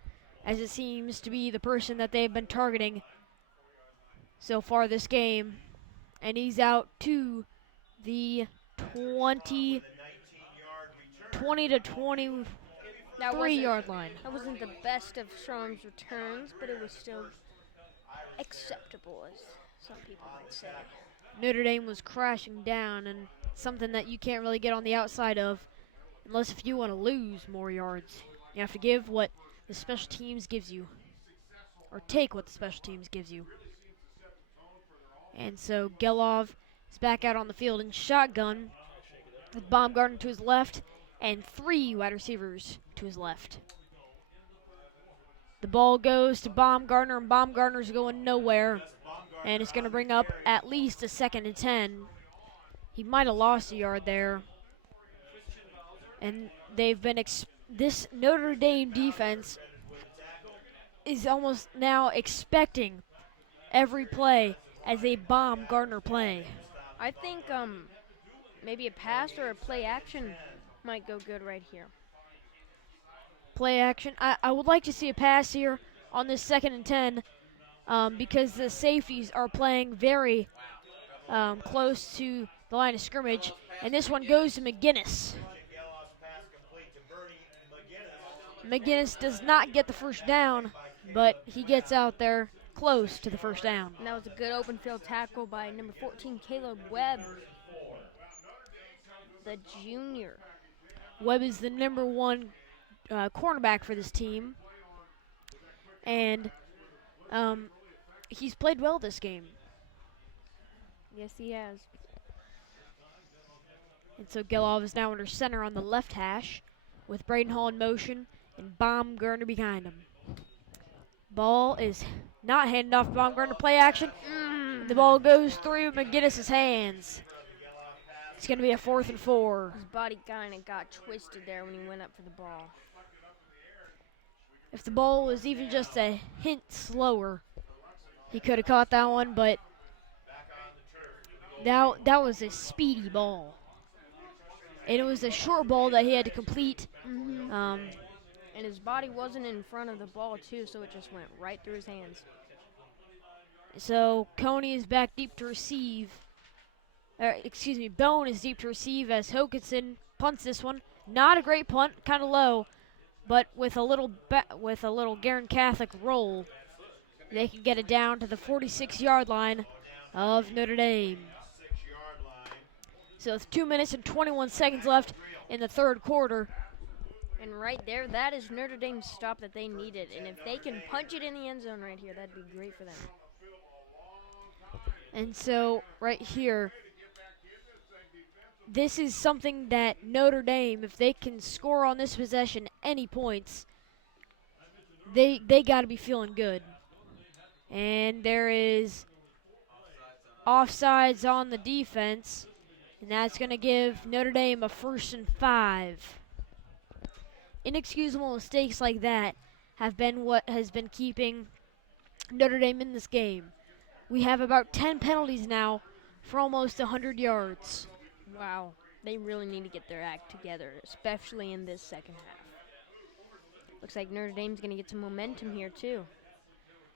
as it seems to be the person that they've been targeting so far this game. And he's out to the 20 to 23-yard line. That wasn't the best of Schramm's returns, but it was still acceptable, as some people might say. Notre Dame was crashing down, and something that you can't really get on the outside of unless if you want to lose more yards. You have to give what the special teams gives you, or take what the special teams gives you. And so Gelov is back out on the field in shotgun with Baumgartner to his left and 3 wide receivers to his left. The ball goes to Baumgartner, and Baumgartner's going nowhere, and it's going to bring up at least a 2nd and 10. He might have lost a yard there. And they've been this Notre Dame defense is almost now expecting every play as a Baumgartner play. I think maybe a pass or a play action might go good right here. Play action. I would like to see a pass here on this 2nd and 10 because the safeties are playing very close to the line of scrimmage. And this one goes to McGinnis. McGinnis does not get the first down, but he gets out there close to the first down. And that was a good open field tackle by number 14, Caleb Webb, the junior. Webb is the number 1 cornerback for this team, and he's played well this game. Yes, he has. And so Gelov is now under center on the left hash with Braden Hall in motion and Baumgartner behind him. Ball is not handed off to Baumgartner. Play action. The ball goes through McGinnis' hands. It's going to be a 4th and 4. His body kind of got twisted there when he went up for the ball. If the ball was even just a hint slower, he could have caught that one, but that was a speedy ball. And it was a short ball that he had to complete. And his body wasn't in front of the ball, too, so it just went right through his hands. So Coney is back deep to receive. Bone is deep to receive as Hokinson punts this one. Not a great punt, kind of low, but with a little Guerin Catholic roll, they can get it down to the 46-yard line of Notre Dame. So with 2 minutes and 21 seconds left in the third quarter. And right there, that is Notre Dame's stop that they needed. And if they can punch it in the end zone right here, that'd be great for them. And so right here, this is something that Notre Dame, if they can score on this possession any points, they got to be feeling good. And there is offsides on the defense, and that's going to give Notre Dame a 1st and 5. Inexcusable mistakes like that have been what has been keeping Notre Dame in this game. We have about 10 penalties now for almost 100 yards. Wow. They really need to get their act together, especially in this second half. Looks like Notre Dame's going to get some momentum here, too.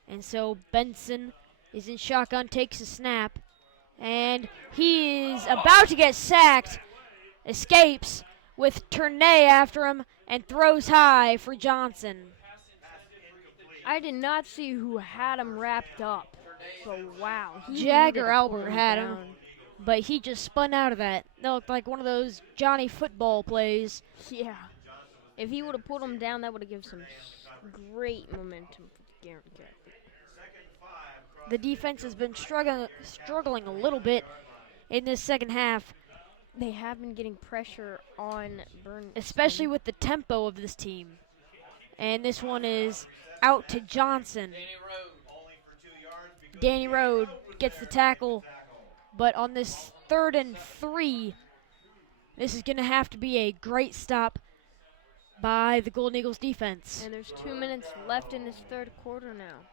And so Benson is in shotgun, takes a snap, and he is about to get sacked, escapes with Tournay after him, and throws high for Johnson. I did not see who had him wrapped up, but wow. Jagger Albert had him, but he just spun out of that. That looked like one of those Johnny football plays. Yeah. If he would have pulled him down, that would have given some great momentum for Guerin. The defense has been struggling a little bit in this second half. They have been getting pressure on Burn, especially with the tempo of this team. And this one is out to Johnson. Danny Rode gets the tackle, but on this 3rd and 3, this is going to have to be a great stop by the Golden Eagles defense. And there's 2 minutes left in this third quarter now.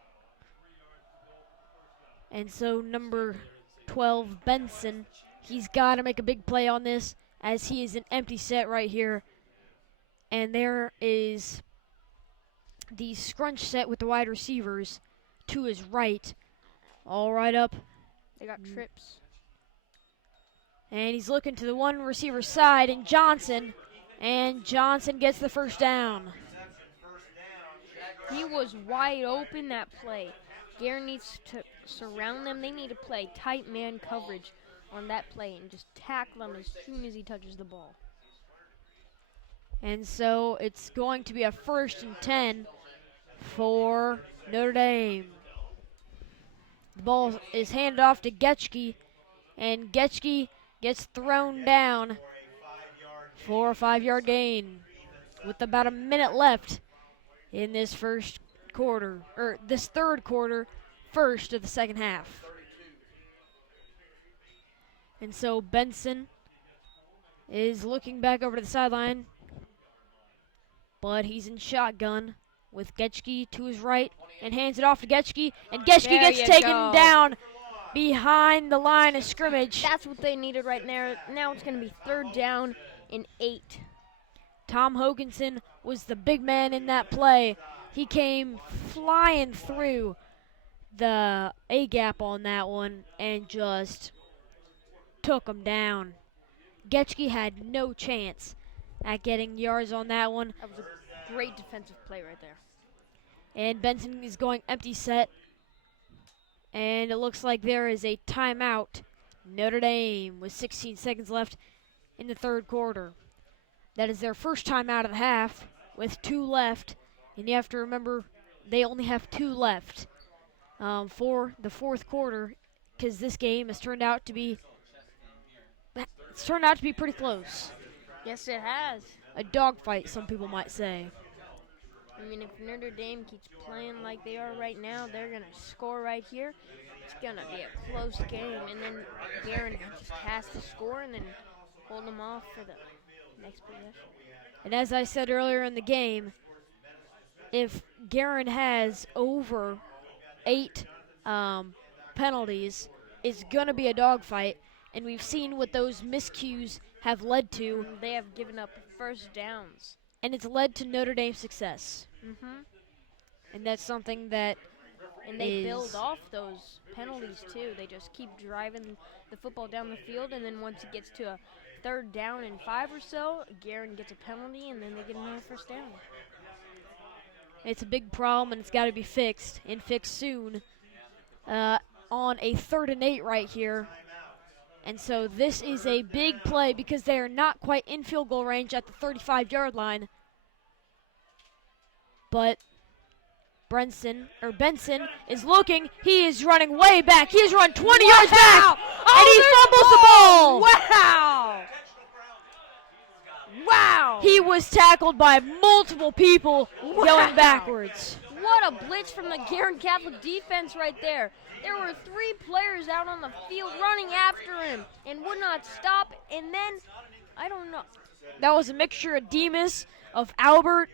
And so number 12, Benson, he's got to make a big play on this, as he is an empty set right here. And there is the scrunch set with the wide receivers to his right. All right up. They got trips. And he's looking to the one receiver side, and Johnson gets the first down. He was wide open that play. Guerin needs to surround them. They need to play tight man coverage on that play and just tackle him as soon as he touches the ball. And so it's going to be a 1st and 10 for Notre Dame. The ball is handed off to Getschke, and Getschke gets thrown down for a 5-yard gain with about a minute left in this first quarter, or this third quarter, first of the second half. And so Benson is looking back over to the sideline, but he's in shotgun with Getschke to his right and hands it off to Getschke, and Getschke gets taken down behind the line of scrimmage. That's what they needed right there. Now it's going to be 3rd down and 8. Tom Hoganson was the big man in that play. He came flying through the A-gap on that one and just took him down. Getschke had no chance at getting yards on that one. That was a great defensive play right there. And Benson is going empty set. And it looks like there is a timeout. Notre Dame with 16 seconds left in the third quarter. That is their first timeout of the half with 2 left. And you have to remember they only have 2 left for the fourth quarter, because this game has turned out to be pretty close. Yes, it has. A dogfight, some people might say. I mean, if Notre Dame keeps playing like they are right now, they're going to score right here. It's going to be a close game, and then Guerin just has to score and then hold them off for the next possession. And as I said earlier in the game, if Guerin has over 8 penalties, it's going to be a dogfight. And we've seen what those miscues have led to. They have given up 1st downs. And it's led to Notre Dame's success. Mm-hmm. And that's something that And they build off those penalties, too. They just keep driving the football down the field, and then once it gets to a 3rd down and 5 or so, Guerin gets a penalty, and then they get another 1st down. It's a big problem, and it's got to be fixed, and fixed soon. On a 3rd and 8 right here. And so this is a big play because they are not quite in field goal range at the 35-yard line. But Benson is looking. He is running way back. He has run 20 yards back. And he fumbles the ball. Wow! He was tackled by multiple people going backwards. What a blitz from the Guerin Catholic defense right there. There were 3 players out on the field running after him and would not stop. And then, I don't know. That was a mixture of Demas, of Albert.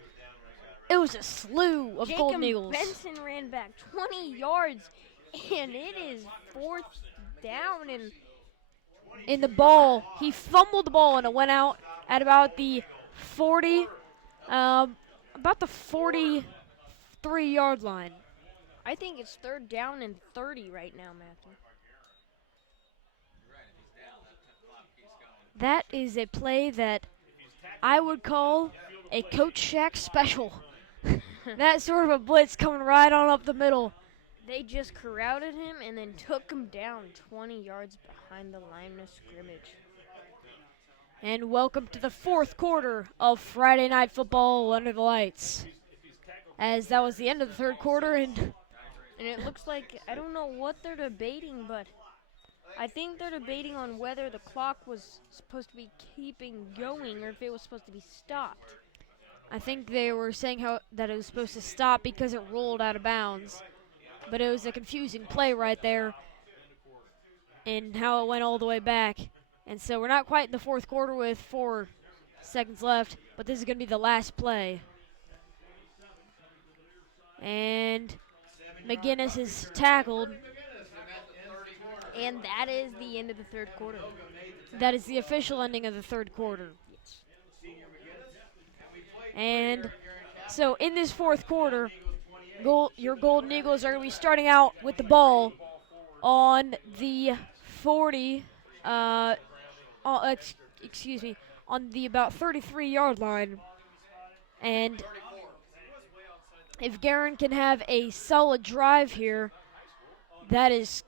It was a slew of Jacob Golden Eagles. Benson ran back 20 yards, and it is 4th down. And In the ball, he fumbled the ball and it went out at about the 43-yard line. I think it's 3rd down and 30 right now, Matthew. That is a play that I would call a Coach Shack special. That sort of a blitz coming right on up the middle. They just crowded him and then took him down 20 yards behind the line of scrimmage. And welcome to the 4th quarter of Friday Night Football under the lights. As that was the end of the 3rd quarter, and it looks like, I don't know what they're debating, but I think they're debating on whether the clock was supposed to be keeping going or if it was supposed to be stopped. I think they were saying that it was supposed to stop because it rolled out of bounds. But it was a confusing play right there in how it went all the way back. And so we're not quite in the 4th quarter with 4 seconds left, but this is going to be the last play. And McGinnis is tackled. And that is the end of the 3rd quarter. That is the official ending of the 3rd quarter. Yes. And so in this 4th quarter, your Golden Eagles are going to be starting out with the ball on the 40, on the about 33-yard line. And if Guerin can have a solid drive here, that is,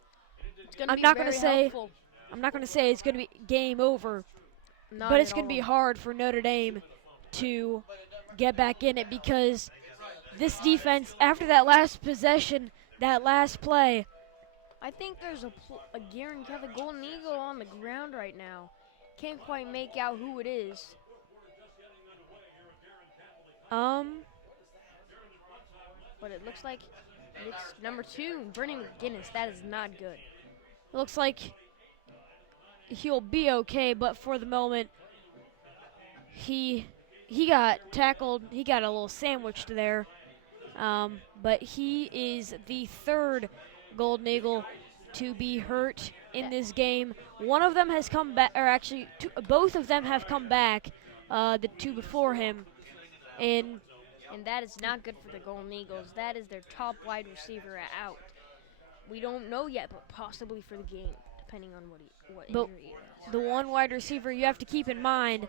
I'm not going to say it's going to be game over, but it's going to be hard for Notre Dame to get back in it because this defense, after that last possession, that last play, I think there's a Guerin Catholic Golden Eagle on the ground right now. Can't quite make out who it is. But it looks like it's number 2, Brennan McGinnis. That is not good. It looks like he'll be okay, but for the moment, he got tackled. He got a little sandwiched there. But he is the 3rd Golden Eagle to be hurt in this game. One of them has come back, or actually both of them have come back, the 2 before him. And that is not good for the Golden Eagles. That is their top wide receiver out. We don't know yet, but possibly for the game, depending on what injury he has. The one wide receiver you have to keep in mind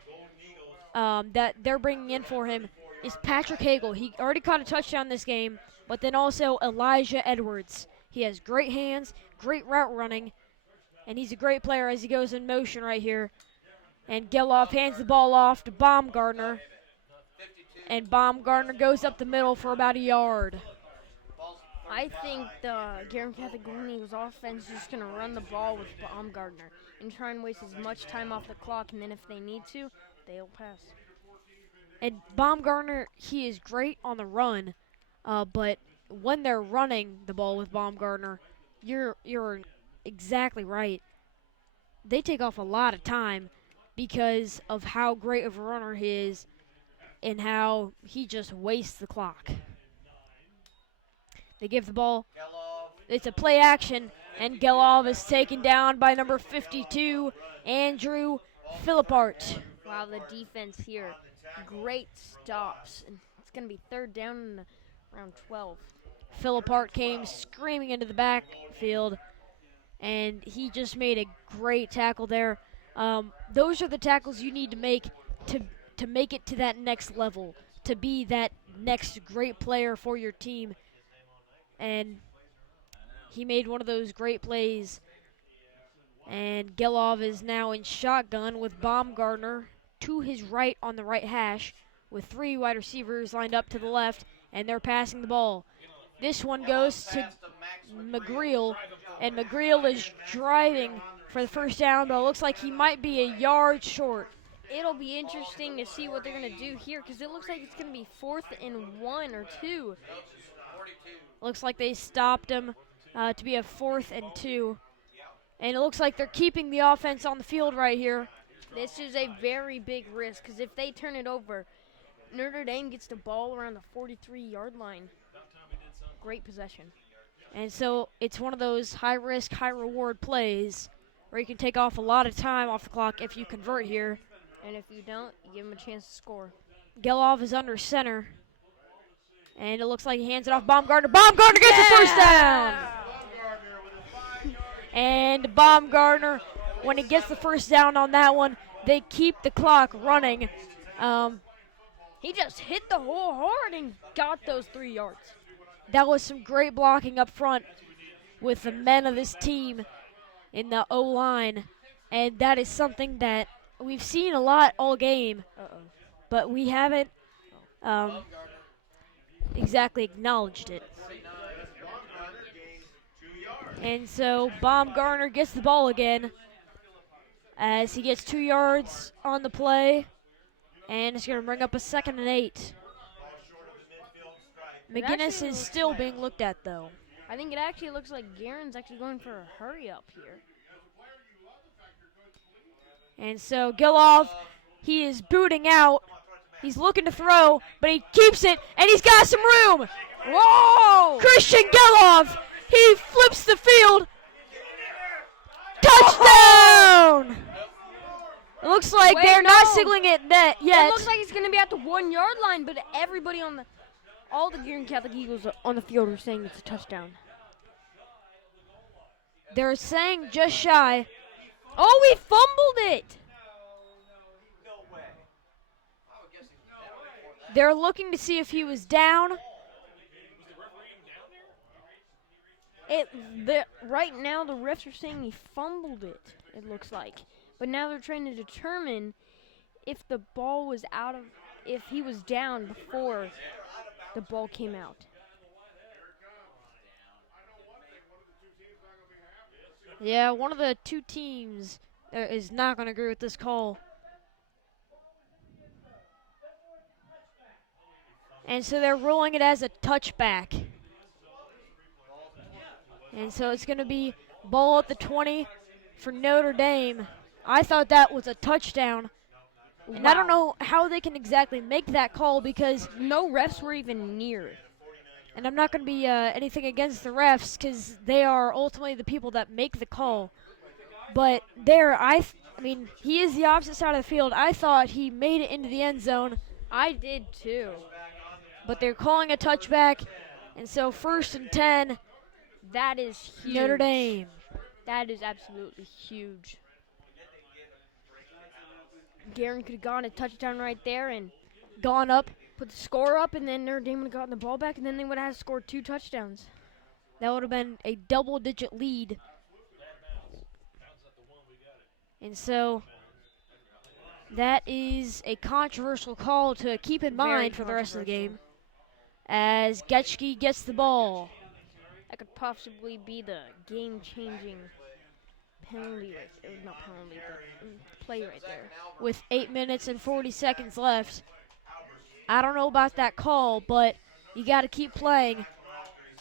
that they're bringing in for him is Patrick Hagel. He already caught a touchdown this game, but then also Elijah Edwards. He has great hands, great route running, and he's a great player as he goes in motion right here. And Geloff hands the ball off to Baumgartner, and Baumgartner goes up the middle for about a yard. I think the Guerin Catholic Golden Eagles offense is just going to run the ball with Baumgartner and try and waste as much time off the clock, and then if they need to, they'll pass. And Baumgartner, he is great on the run, but when they're running the ball with Baumgartner, you're exactly right. They take off a lot of time because of how great of a runner he is and how he just wastes the clock. They give the ball. It's a play action, and Geloff is taken down by number 52, Andrew Philippart. Wow, the defense here. Great stops. And it's going to be 3rd down and around 12. Philippart came screaming into the backfield, and he just made a great tackle there. Those are the tackles you need to make it to that next level, to be that next great player for your team. And he made one of those great plays. And Geloff is now in shotgun with Baumgartner to his right on the right hash with 3 wide receivers lined up to the left, and they're passing the ball. This one goes to McGreal, and McGreal is driving for the first down, but it looks like he might be a yard short. It'll be interesting to see what they're going to do here because it looks like it's going to be 4th and 1 or 2. Looks like they stopped him to be a 4th and 2. And it looks like they're keeping the offense on the field right here. This is a very big risk because if they turn it over, Notre Dame gets the ball around the 43-yard line. Great possession. And so it's one of those high-risk, high-reward plays where you can take off a lot of time off the clock if you convert here. And if you don't, you give them a chance to score. Geloff is under center. And it looks like he hands it off Baumgartner. Baumgartner gets the first down! And Baumgartner, when he gets the first down on that one, they keep the clock running. He just hit the hole hard and got those 3 yards. That was some great blocking up front with the men of this team in the O-line. And that is something that we've seen a lot all game, but we haven't exactly acknowledged it. And so Baumgartner gets the ball again as he gets 2 yards on the play, and it's going to bring up a 2nd and 8. McGinnis is still being looked at, though. I think it actually looks like Guerin's actually going for a hurry up here. And so Geloff, he is booting out. He's looking to throw, but he keeps it, and he's got some room. Whoa! Christian Geloff, he flips the field. Touchdown! It looks like they're not signaling it yet. It looks like he's going to be at the 1-yard line, but everybody all the Guerin Catholic Eagles on the field are saying it's a touchdown. They're saying just shy. Oh, we fumbled it! They're looking to see if he was down. Right now, the refs are saying he fumbled it looks like. But now they're trying to determine if the ball was if he was down before the ball came out. Yeah, one of the two teams is not going to agree with this call. And so they're ruling it as a touchback. And so it's going to be ball at the 20 for Notre Dame. I thought that was a touchdown. And I don't know how they can exactly make that call because no refs were even near. And I'm not going to be anything against the refs because they are ultimately the people that make the call. But I mean, he is the opposite side of the field. I thought he made it into the end zone. I did too. But they're calling a touchback. And so 1st and 10. That is huge. Notre Dame. That is absolutely huge. Guerin could have gotten a touchdown right there and gone up, put the score up, and then Notre Dame would have gotten the ball back, and then they would have scored 2 touchdowns. That would have been a double-digit lead. And so that is a controversial call to keep in mind for the rest of the game. As Getschke gets the ball. That could possibly be the game-changing penalty, not penalty, but play right there. With 8 minutes and 40 seconds left. I don't know about that call, but you got to keep playing.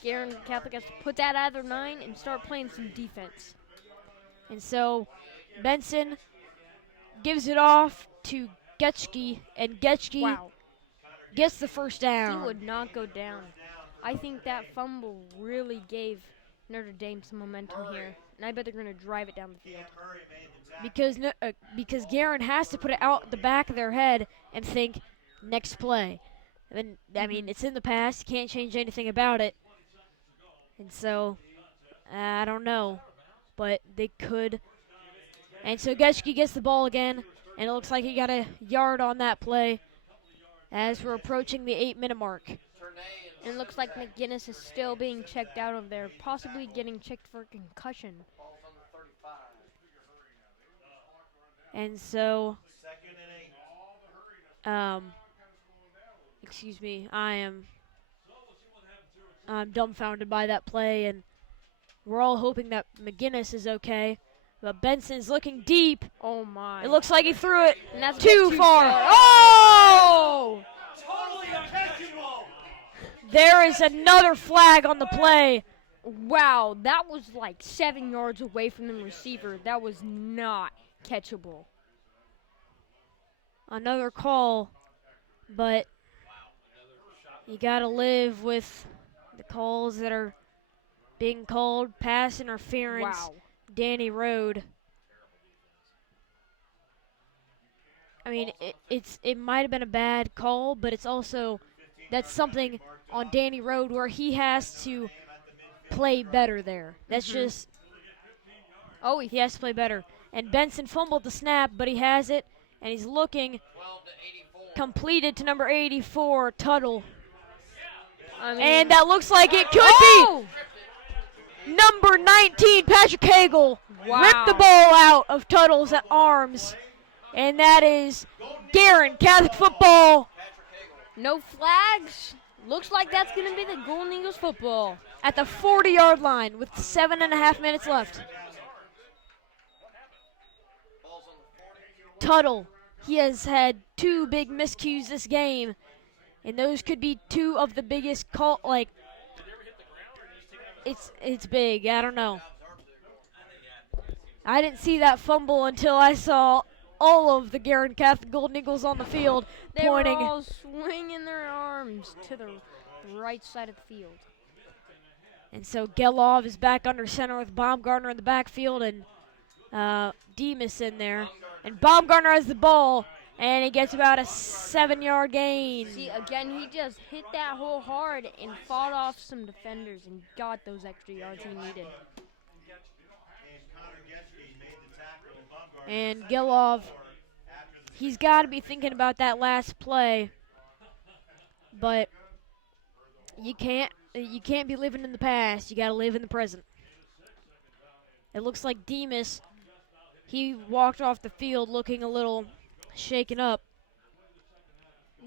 Guerin Catholic has to put that out of their 9 and start playing some defense. And so Benson gives it off to Getschke, and Getschke gets the first down. He would not go down. I think that fumble really gave Notre Dame some momentum here, and I bet they're going to drive it down the field. Because Guerin has to put it out the back of their head and think, next play. And I mean, it's in the past. You can't change anything about it. And so, I don't know. But they could. And so Getschke gets the ball again, and it looks like he got a yard on that play as we're approaching the 8-minute mark. And it looks like McGinnis is still being checked out of there, possibly getting checked for concussion. And so, excuse me, I'm dumbfounded by that play, and we're all hoping that McGinnis is okay. But Benson's looking deep. Oh my. It looks like he threw it And that's a too bit far. Oh! There is another flag on the play. Wow, that was like 7 yards away from the receiver. That was not catchable. Another call, but you got to live with the calls that are being called. Pass interference, Wow. Danny Road. I mean, it might have been a bad call, but it's also, that's something on Danny Road where he has to play better there. That's just, he has to play better. And Benson fumbled the snap, but he has it, and he's looking. Completed to number 84, Tuttle. And that looks like it could be. Number 19, Patrick Hagel, ripped the ball out of Tuttle's arms. And that is Guerin Catholic football. No flags. Looks like that's going to be the Golden Eagles football. At the 40-yard line with 7.5 minutes left. Tuttle, he has had 2 big miscues this game. And those could be 2 of the biggest it's big. I don't know. I didn't see that fumble until I saw all of the Guerin Catholic Golden Eagles on the field pointing. They were all swinging their arms to the right side of the field. And so Gelov is back under center with Baumgartner in the backfield and Demas in there. And Baumgartner has the ball, and he gets about a 7-yard gain. See, again, he just hit that hole hard and fought off some defenders and got those extra yards he needed. And Gelov, he's got to be thinking about that last play, but you can't be living in the past. You got to live in the present. It looks like Demas, he walked off the field looking a little shaken up.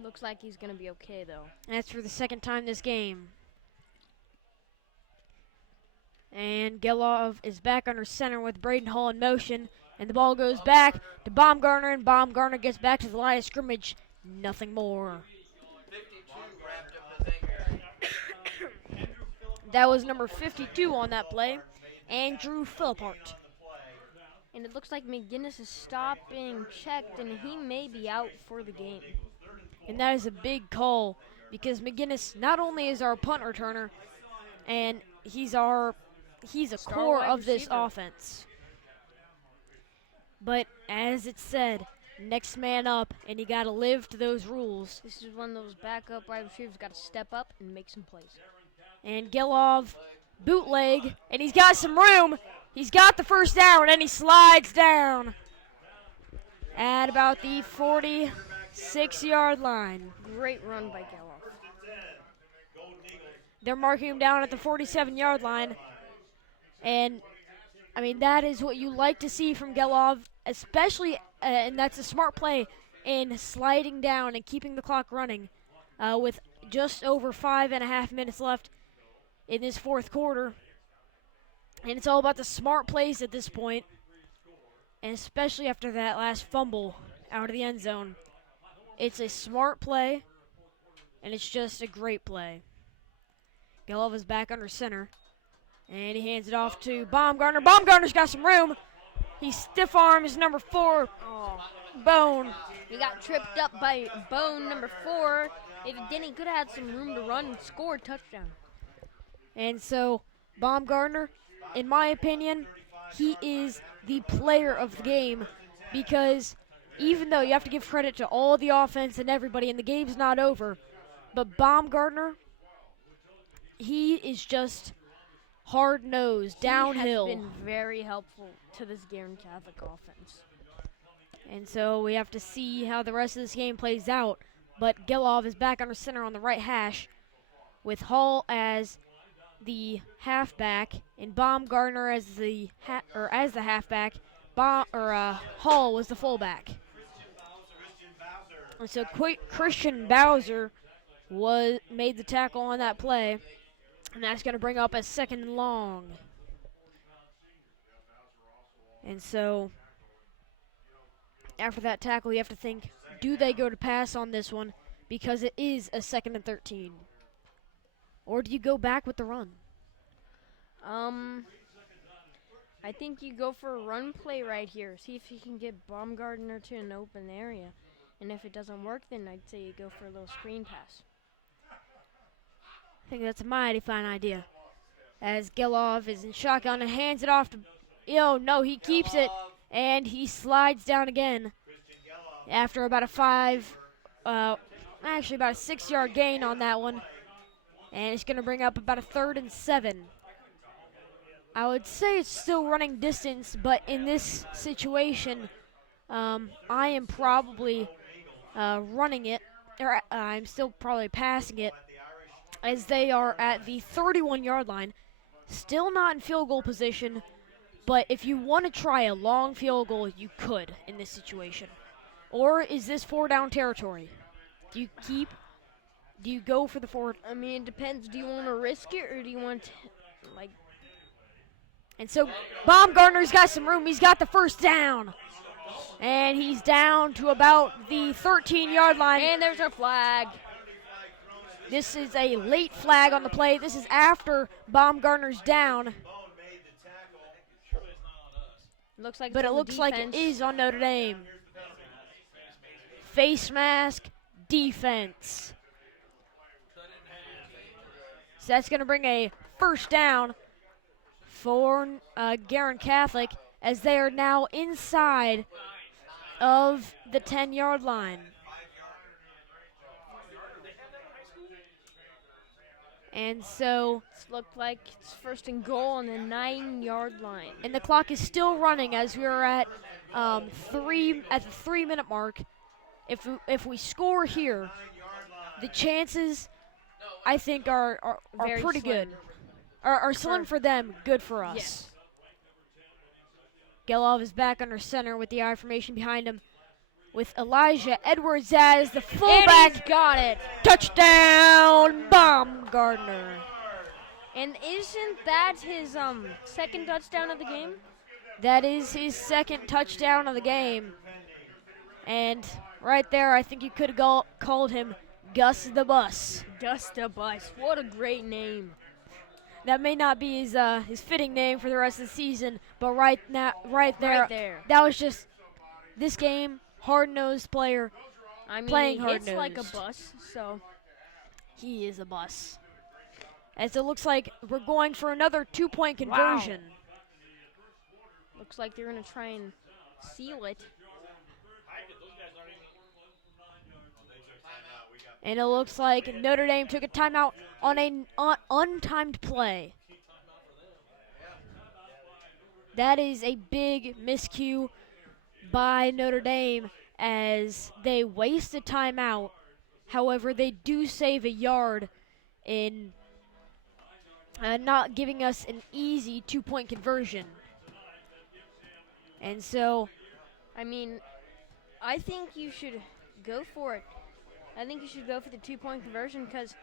Looks like he's going to be okay, though. And that's for the second time this game. And Gelov is back under center with Braden Hall in motion. And the ball goes back to Baumgartner, and Baumgartner gets back to the line of scrimmage. Nothing more. That was number 52 on that play, Andrew Philpart. And it looks like McGinnis is stopping, checked, and he may be out for the game. And that is a big call because McGinnis not only is our punt returner, and he's a core of this offense. But as it said, next man up, and you got to live to those rules. This is when those backup wide receivers got to step up and make some plays. And Gelov, bootleg, and he's got some room. He's got the first down, and he slides down at about the 46-yard line. Great run by Gelov. They're marking him down at the 47-yard line. And, I mean, that is what you like to see from Gelov, especially, and that's a smart play in sliding down and keeping the clock running with just over 5.5 minutes left in this fourth quarter. And it's all about the smart plays at this point, and especially after that last fumble out of the end zone. It's a smart play, and it's just a great play. Gelov is back under center, and he hands it off to Baumgartner. Baumgartner's got some room. He stiff arms number 4, Bone. He got tripped up by Bone, number 4. If he didn't, he could have had some room to run and score a touchdown. And so Baumgartner, in my opinion, he is the player of the game because even though you have to give credit to all the offense and everybody and the game's not over, but Baumgartner, he is just hard-nosed, downhill. He has been very helpful to this Guerin Catholic offense. And so we have to see how the rest of this game plays out. But Gelov is back under center on the right hash with Hall as the halfback and Baumgartner as the halfback. Hall was the fullback. And so Christian Bowser made the tackle on that play, and that's going to bring up a second and long. And so after that tackle, you have to think, do they go to pass on this one because it is a 2nd and 13? Or do you go back with the run? I think you go for a run play right here. See if you can get Baumgartner to an open area. And if it doesn't work, then I'd say you go for a little screen pass. I think that's a mighty fine idea. As Gelov is in shotgun and hands it off to... no, he keeps it. And he slides down again after about about a 6-yard gain on that one. And it's going to bring up about a 3rd and 7. I would say it's still running distance, but in this situation, I am probably running it, or I'm still probably passing it, as they are at the 31-yard line. Still not in field goal position, but if you want to try a long field goal, you could in this situation. Or is this 4-down territory? Do you go for the 4? I mean, it depends. Do you want to risk it, or do you want to, And so Baumgartner's got some room. He's got the 1st down. And he's down to about the 13-yard line. And there's a flag. This is a late flag on the play. This is after Baumgartner's down. Looks like But it looks like it is on Notre Dame. Face mask, defense. So that's going to bring a 1st down for Guerin Catholic, as they are now inside of the 10-yard line. And so it's looked like it's 1st and goal on the 9-yard line. And the clock is still running as we are at the 3-minute mark. If we score here, the chances, I think, are pretty slim. good. Are slim for them, good for us. Yes. Gelov is back under center with the I formation behind him, with Elijah Edwards as the fullback. And he's got it. Touchdown, Baumgartner. And isn't that his 2nd touchdown of the game? That is his 2nd touchdown of the game. And right there, I think you could have called him Gus the Bus. Gus the Bus. What a great name. That may not be his fitting name for the rest of the season, but right there, that was just this game, hard-nosed player. I mean, playing he hard-nosed. hits like a bus, so he is a bus. As it looks like we're going for another 2-point conversion. Wow. Looks like they're going to try and seal it. And it looks like Notre Dame took a timeout on an untimed play. That is a big miscue by Notre Dame, as they waste a timeout. However, they do save a yard in not giving us an easy 2-point conversion. And so, I mean, I think you should go for it. I think you should go for the 2-point conversion, because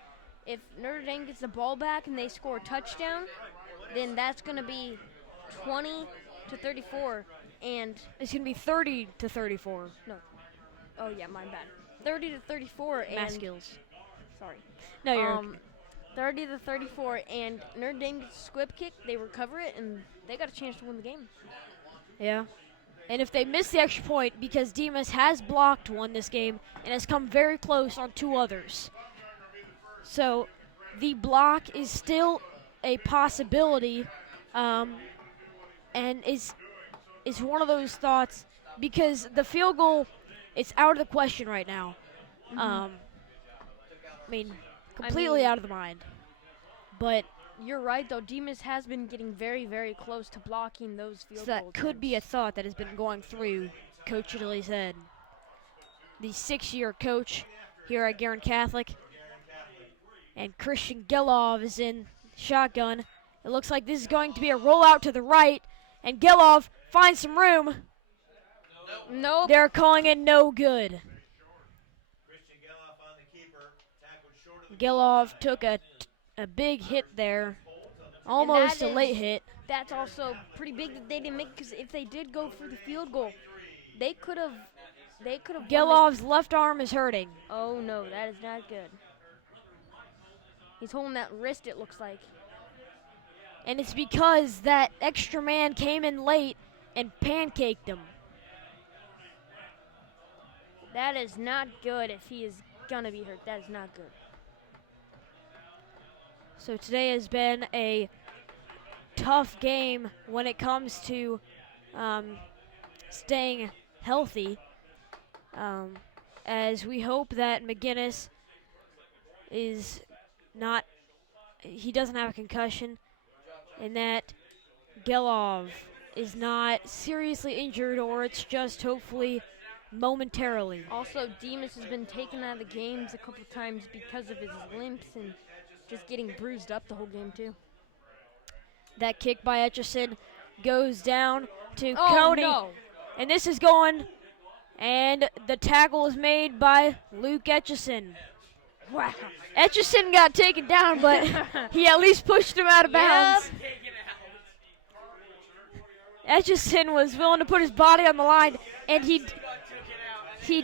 if Notre Dame gets the ball back and they score a touchdown, then that's going to be 20-34, and it's going to be 30-34. No. Oh yeah, my bad. 30-34 and math skills. Sorry. No, you're 30-34, and Notre Dame gets a squib kick, they recover it, and they got a chance to win the game. Yeah. And if they miss the extra point, because Demas has blocked one this game and has come very close on 2 others. So the block is still a possibility, and is one of those thoughts, because the field goal, it's out of the question right now. I mean, completely out of the mind. But you're right, though. Demas has been getting very, very close to blocking those field goals. So that could be a thought that has been going through Coach Italy's head. The 6-year coach here at Guerin Catholic. And Christian Gelov is in shotgun. It looks like this is going to be a rollout to the right. And Gelov finds some room. Nope. They're calling it no good. Gelov took a big hit there Almost a late hit. That's also pretty big that they didn't make, because if they did go for the field goal, they could have. Gelov's left arm is hurting. Oh no, that is not good. He's holding that wrist, it looks like. And it's because that extra man came in late and pancaked him. That is not good if he is gonna be hurt. That is not good. So today has been a tough game when it comes to staying healthy. As we hope that McGinnis is not, he doesn't have a concussion, and that Gelov is not seriously injured, or it's just hopefully momentarily. Also, Demas has been taken out of the games a couple times because of his limps and just getting bruised up the whole game too. That kick by Etchison goes down to Cody. No. And this is going, and the tackle is made by Luke Etchison. Wow. Etchison got taken down, but he at least pushed him out of bounds. Etchison was willing to put his body on the line, and he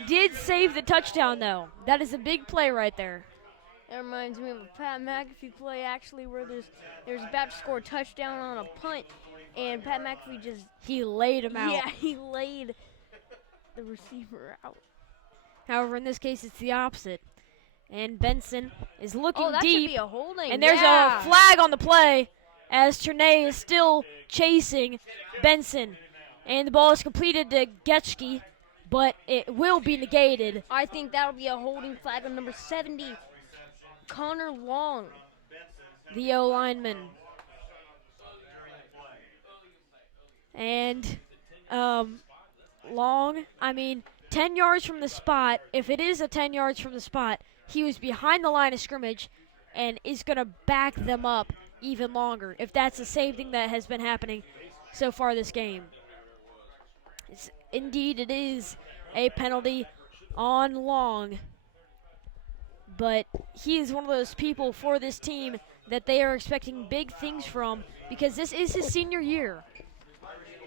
did save the touchdown, though. That is a big play right there. That reminds me of a Pat McAfee play, actually, where there's about to score a touchdown on a punt, and Pat McAfee just... He laid him out. Yeah, he laid the receiver out. However, in this case, it's the opposite. And Benson is looking that deep. Should be a holding. And there's a flag on the play as Ternay is still chasing Benson. And the ball is completed to Getschke, but it will be negated. I think that'll be a holding flag on number 70, Connor Long, the O lineman. And Long, 10 yards from the spot, if it is a 10 yards from the spot, he was behind the line of scrimmage and is going to back them up even longer, if that's the same thing that has been happening so far this game. Indeed, it is a penalty on Long, but he is one of those people for this team that they are expecting big things from, because this is his senior year.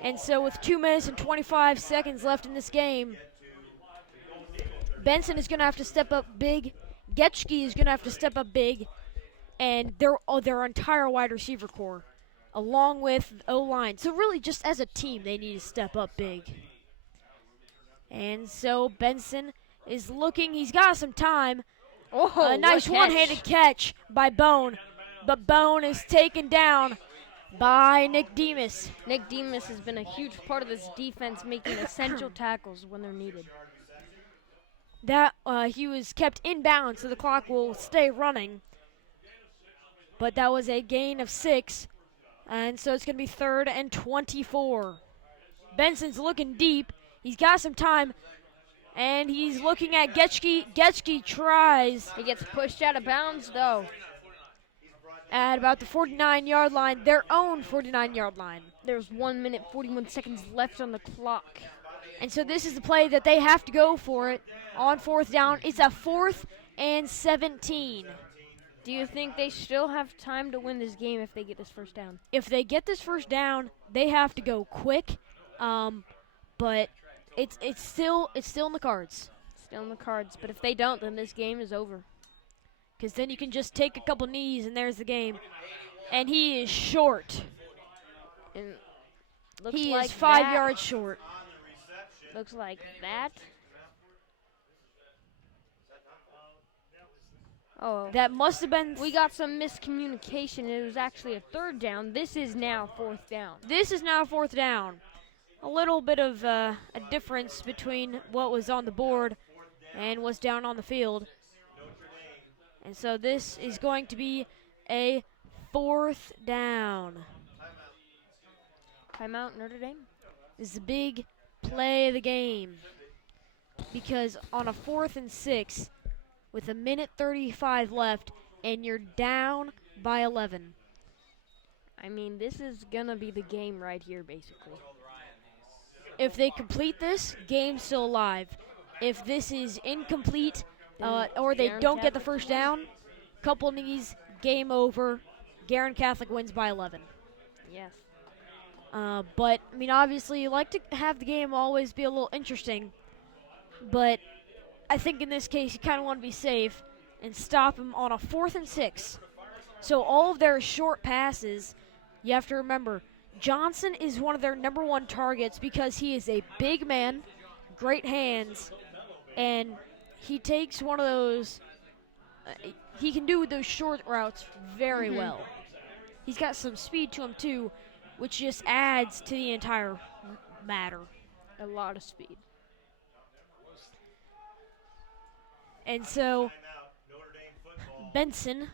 And so with 2 minutes and 25 seconds left in this game, Benson is going to have to step up big. Getschke is going to have to step up big. And their entire wide receiver core, along with O-line. So really, just as a team, they need to step up big. And so Benson is looking. He's got some time. Oh, a nice one-handed catch by Bone. But Bone is taken down by Nick Demas. Nick Demas has been a huge part of this defense, making essential tackles when they're needed. That he was kept in bounds, so the clock will stay running. But that was a gain of 6, and so it's going to be 3rd and 24. Benson's looking deep. He's got some time, and he's looking at Getschke. Getschke tries. He gets pushed out of bounds, though. At about the 49-yard line, their own 49-yard line. There's 1 minute, 41 seconds left on the clock. And so this is the play that they have to go for it on 4th down. It's a 4th and 17. Do you think they still have time to win this game if they get this first down? If they get this first down, they have to go quick. But it's still in the cards. Still in the cards. But if they don't, then this game is over. Because then you can just take a couple knees and there's the game. And he is short. And looks he like is 5 that. yards short. Looks like that. Oh, that must have been. We got some miscommunication. It was actually a 3rd down. This is now 4th down. This is now 4th down. A little bit of a difference between what was on the board and what's down on the field. And so this is going to be a 4th down. Timeout, Notre Dame. This is a big play of the game, because on a 4th and 6, with 1:35 left, and you're down by 11. This is going to be the game right here, basically. If they complete this, game's still alive. If this is incomplete, or they don't get the first down, couple knees, game over, Guerin Catholic wins by 11. Yes. But, I mean, obviously, you like to have the game always be a little interesting. But I think in this case, you kind of want to be safe and stop him on a 4th and 6. So all of their short passes, you have to remember, Johnson is one of their number 1 targets because he is a big man, great hands, and he takes one of those, he can do those short routes very well. He's got some speed to him too, which just adds to the entire matter. A lot of speed. And so Benson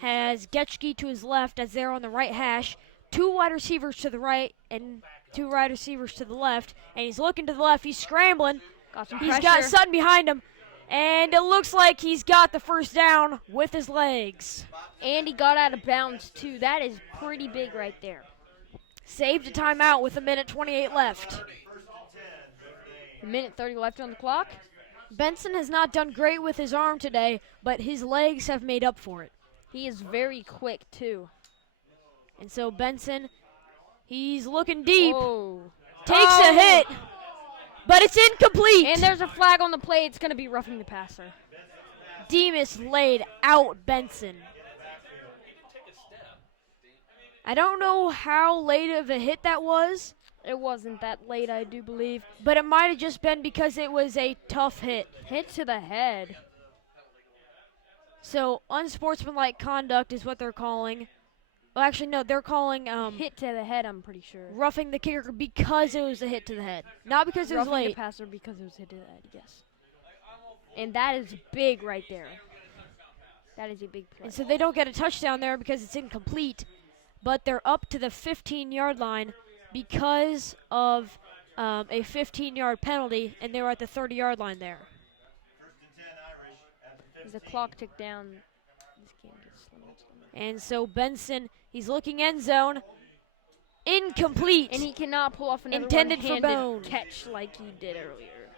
has Getchke to his left as they're on the right hash, 2 wide receivers to the right and 2 wide receivers to the left, and he's looking to the left. He's scrambling. He's got Sutton behind him, and it looks like he's got the first down with his legs. And he got out of bounds, too. That is pretty big right there. Saved a timeout with 1:28 left. 1:30 left on the clock. Benson has not done great with his arm today, but his legs have made up for it. He is very quick, too. And so Benson, he's looking deep. Whoa. Takes a hit, but it's incomplete. And there's a flag on the play. It's going to be roughing the passer. Demas laid out Benson. I don't know how late of a hit that was. It wasn't that late, I do believe. But it might have just been because it was a tough hit. Hit to the head. So unsportsmanlike conduct is what they're calling. Well, actually, no, they're calling hit to the head, I'm pretty sure. roughing the kicker because it was a hit to the head. Not because it was Roughing late. the passer because it was hit to the head, yes. And that is big right there. That is a big play. And so they don't get a touchdown there because it's incomplete. But they're up to the 15-yard line because of a 15-yard penalty, and they were at the 30-yard line there. As the clock ticked down, this game gets slower and slower. And so Benson, he's looking end zone. Incomplete. And he cannot pull off another Intended for one-handed Bone. catch like he did earlier.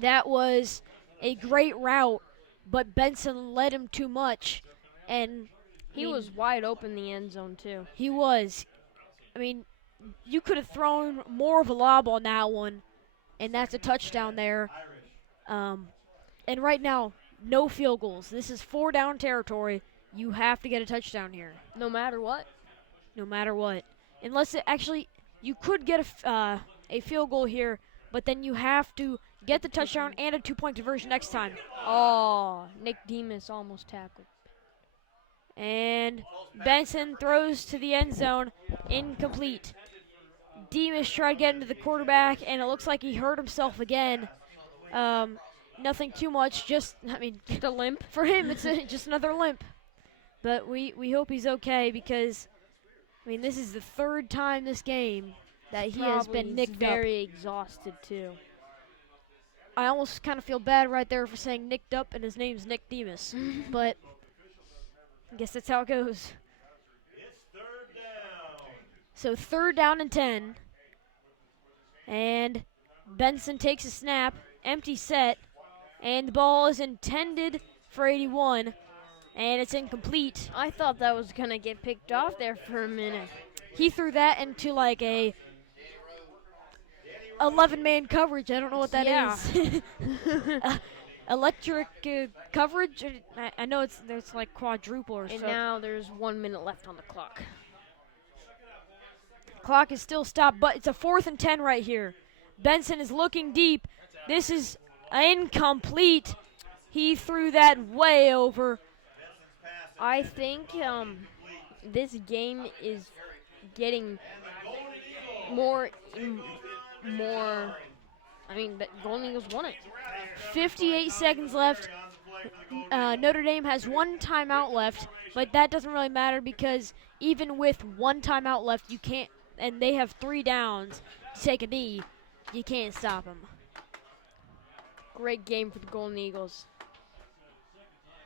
That was a great route, but Benson led him too much. And He was wide open in the end zone, too. He was. I mean, you could have thrown more of a lob on that one, and that's a touchdown there. And right now, no field goals. This is 4-down territory. You have to get a touchdown here. No matter what. No matter what. Unless it actually, you could get a field goal here, but then you have to get the touchdown and a 2-point conversion next time. Oh, Nick Demas almost tackled. And Benson throws to the end zone, incomplete. Demas tried getting to the quarterback, and it looks like he hurt himself again. Nothing too much, just a limp. For him, it's just another limp. But we hope he's okay because, this is the 3rd time this game that he has been nicked up. Very exhausted, too. I almost kind of feel bad right there for saying nicked up, and his name's Nick Demas. But I guess that's how it goes. It's 3rd down. So 3rd down and 10. And Benson takes a snap, empty set, and the ball is intended for 81, and it's incomplete. I thought that was going to get picked off there for a minute. He threw that into like a 11-man coverage. I don't know what that is. Electric coverage. I know it's like quadruple or something. And now there's 1 minute left on the clock. Clock is still stopped, but it's a 4th and 10 right here. Benson is looking deep. This is incomplete. He threw that way over. I think this game is getting more. The Golden Eagles won it. 58 seconds left. Notre Dame has 1 timeout left, but that doesn't really matter because even with 1 timeout left, you can't, and they have 3 downs to take a knee, you can't stop them. Great game for the Golden Eagles.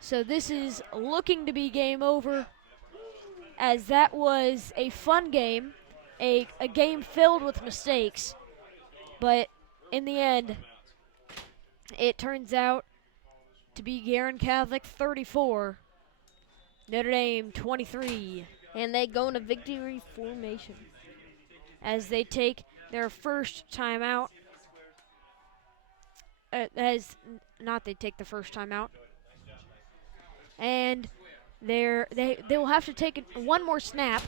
So this is looking to be game over, as that was a fun game, a game filled with mistakes, but in the end, it turns out to be Guerin Catholic 34, Notre Dame 23. And they go into victory formation. as they take their first timeout. They take the first timeout. And they will have to take one more snap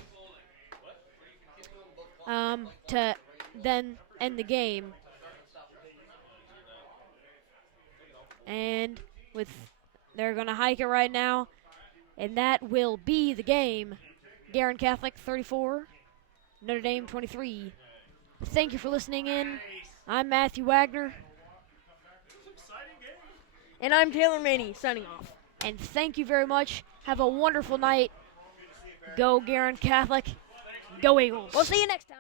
to then end the game. And they're going to hike it right now, and that will be the game. Guerin Catholic 34, Notre Dame 23. Thank you for listening in. I'm Matthew Wagner. And I'm Taylor Maney, signing off. And thank you very much. Have a wonderful night. Go Guerin Catholic. Go Eagles. We'll see you next time.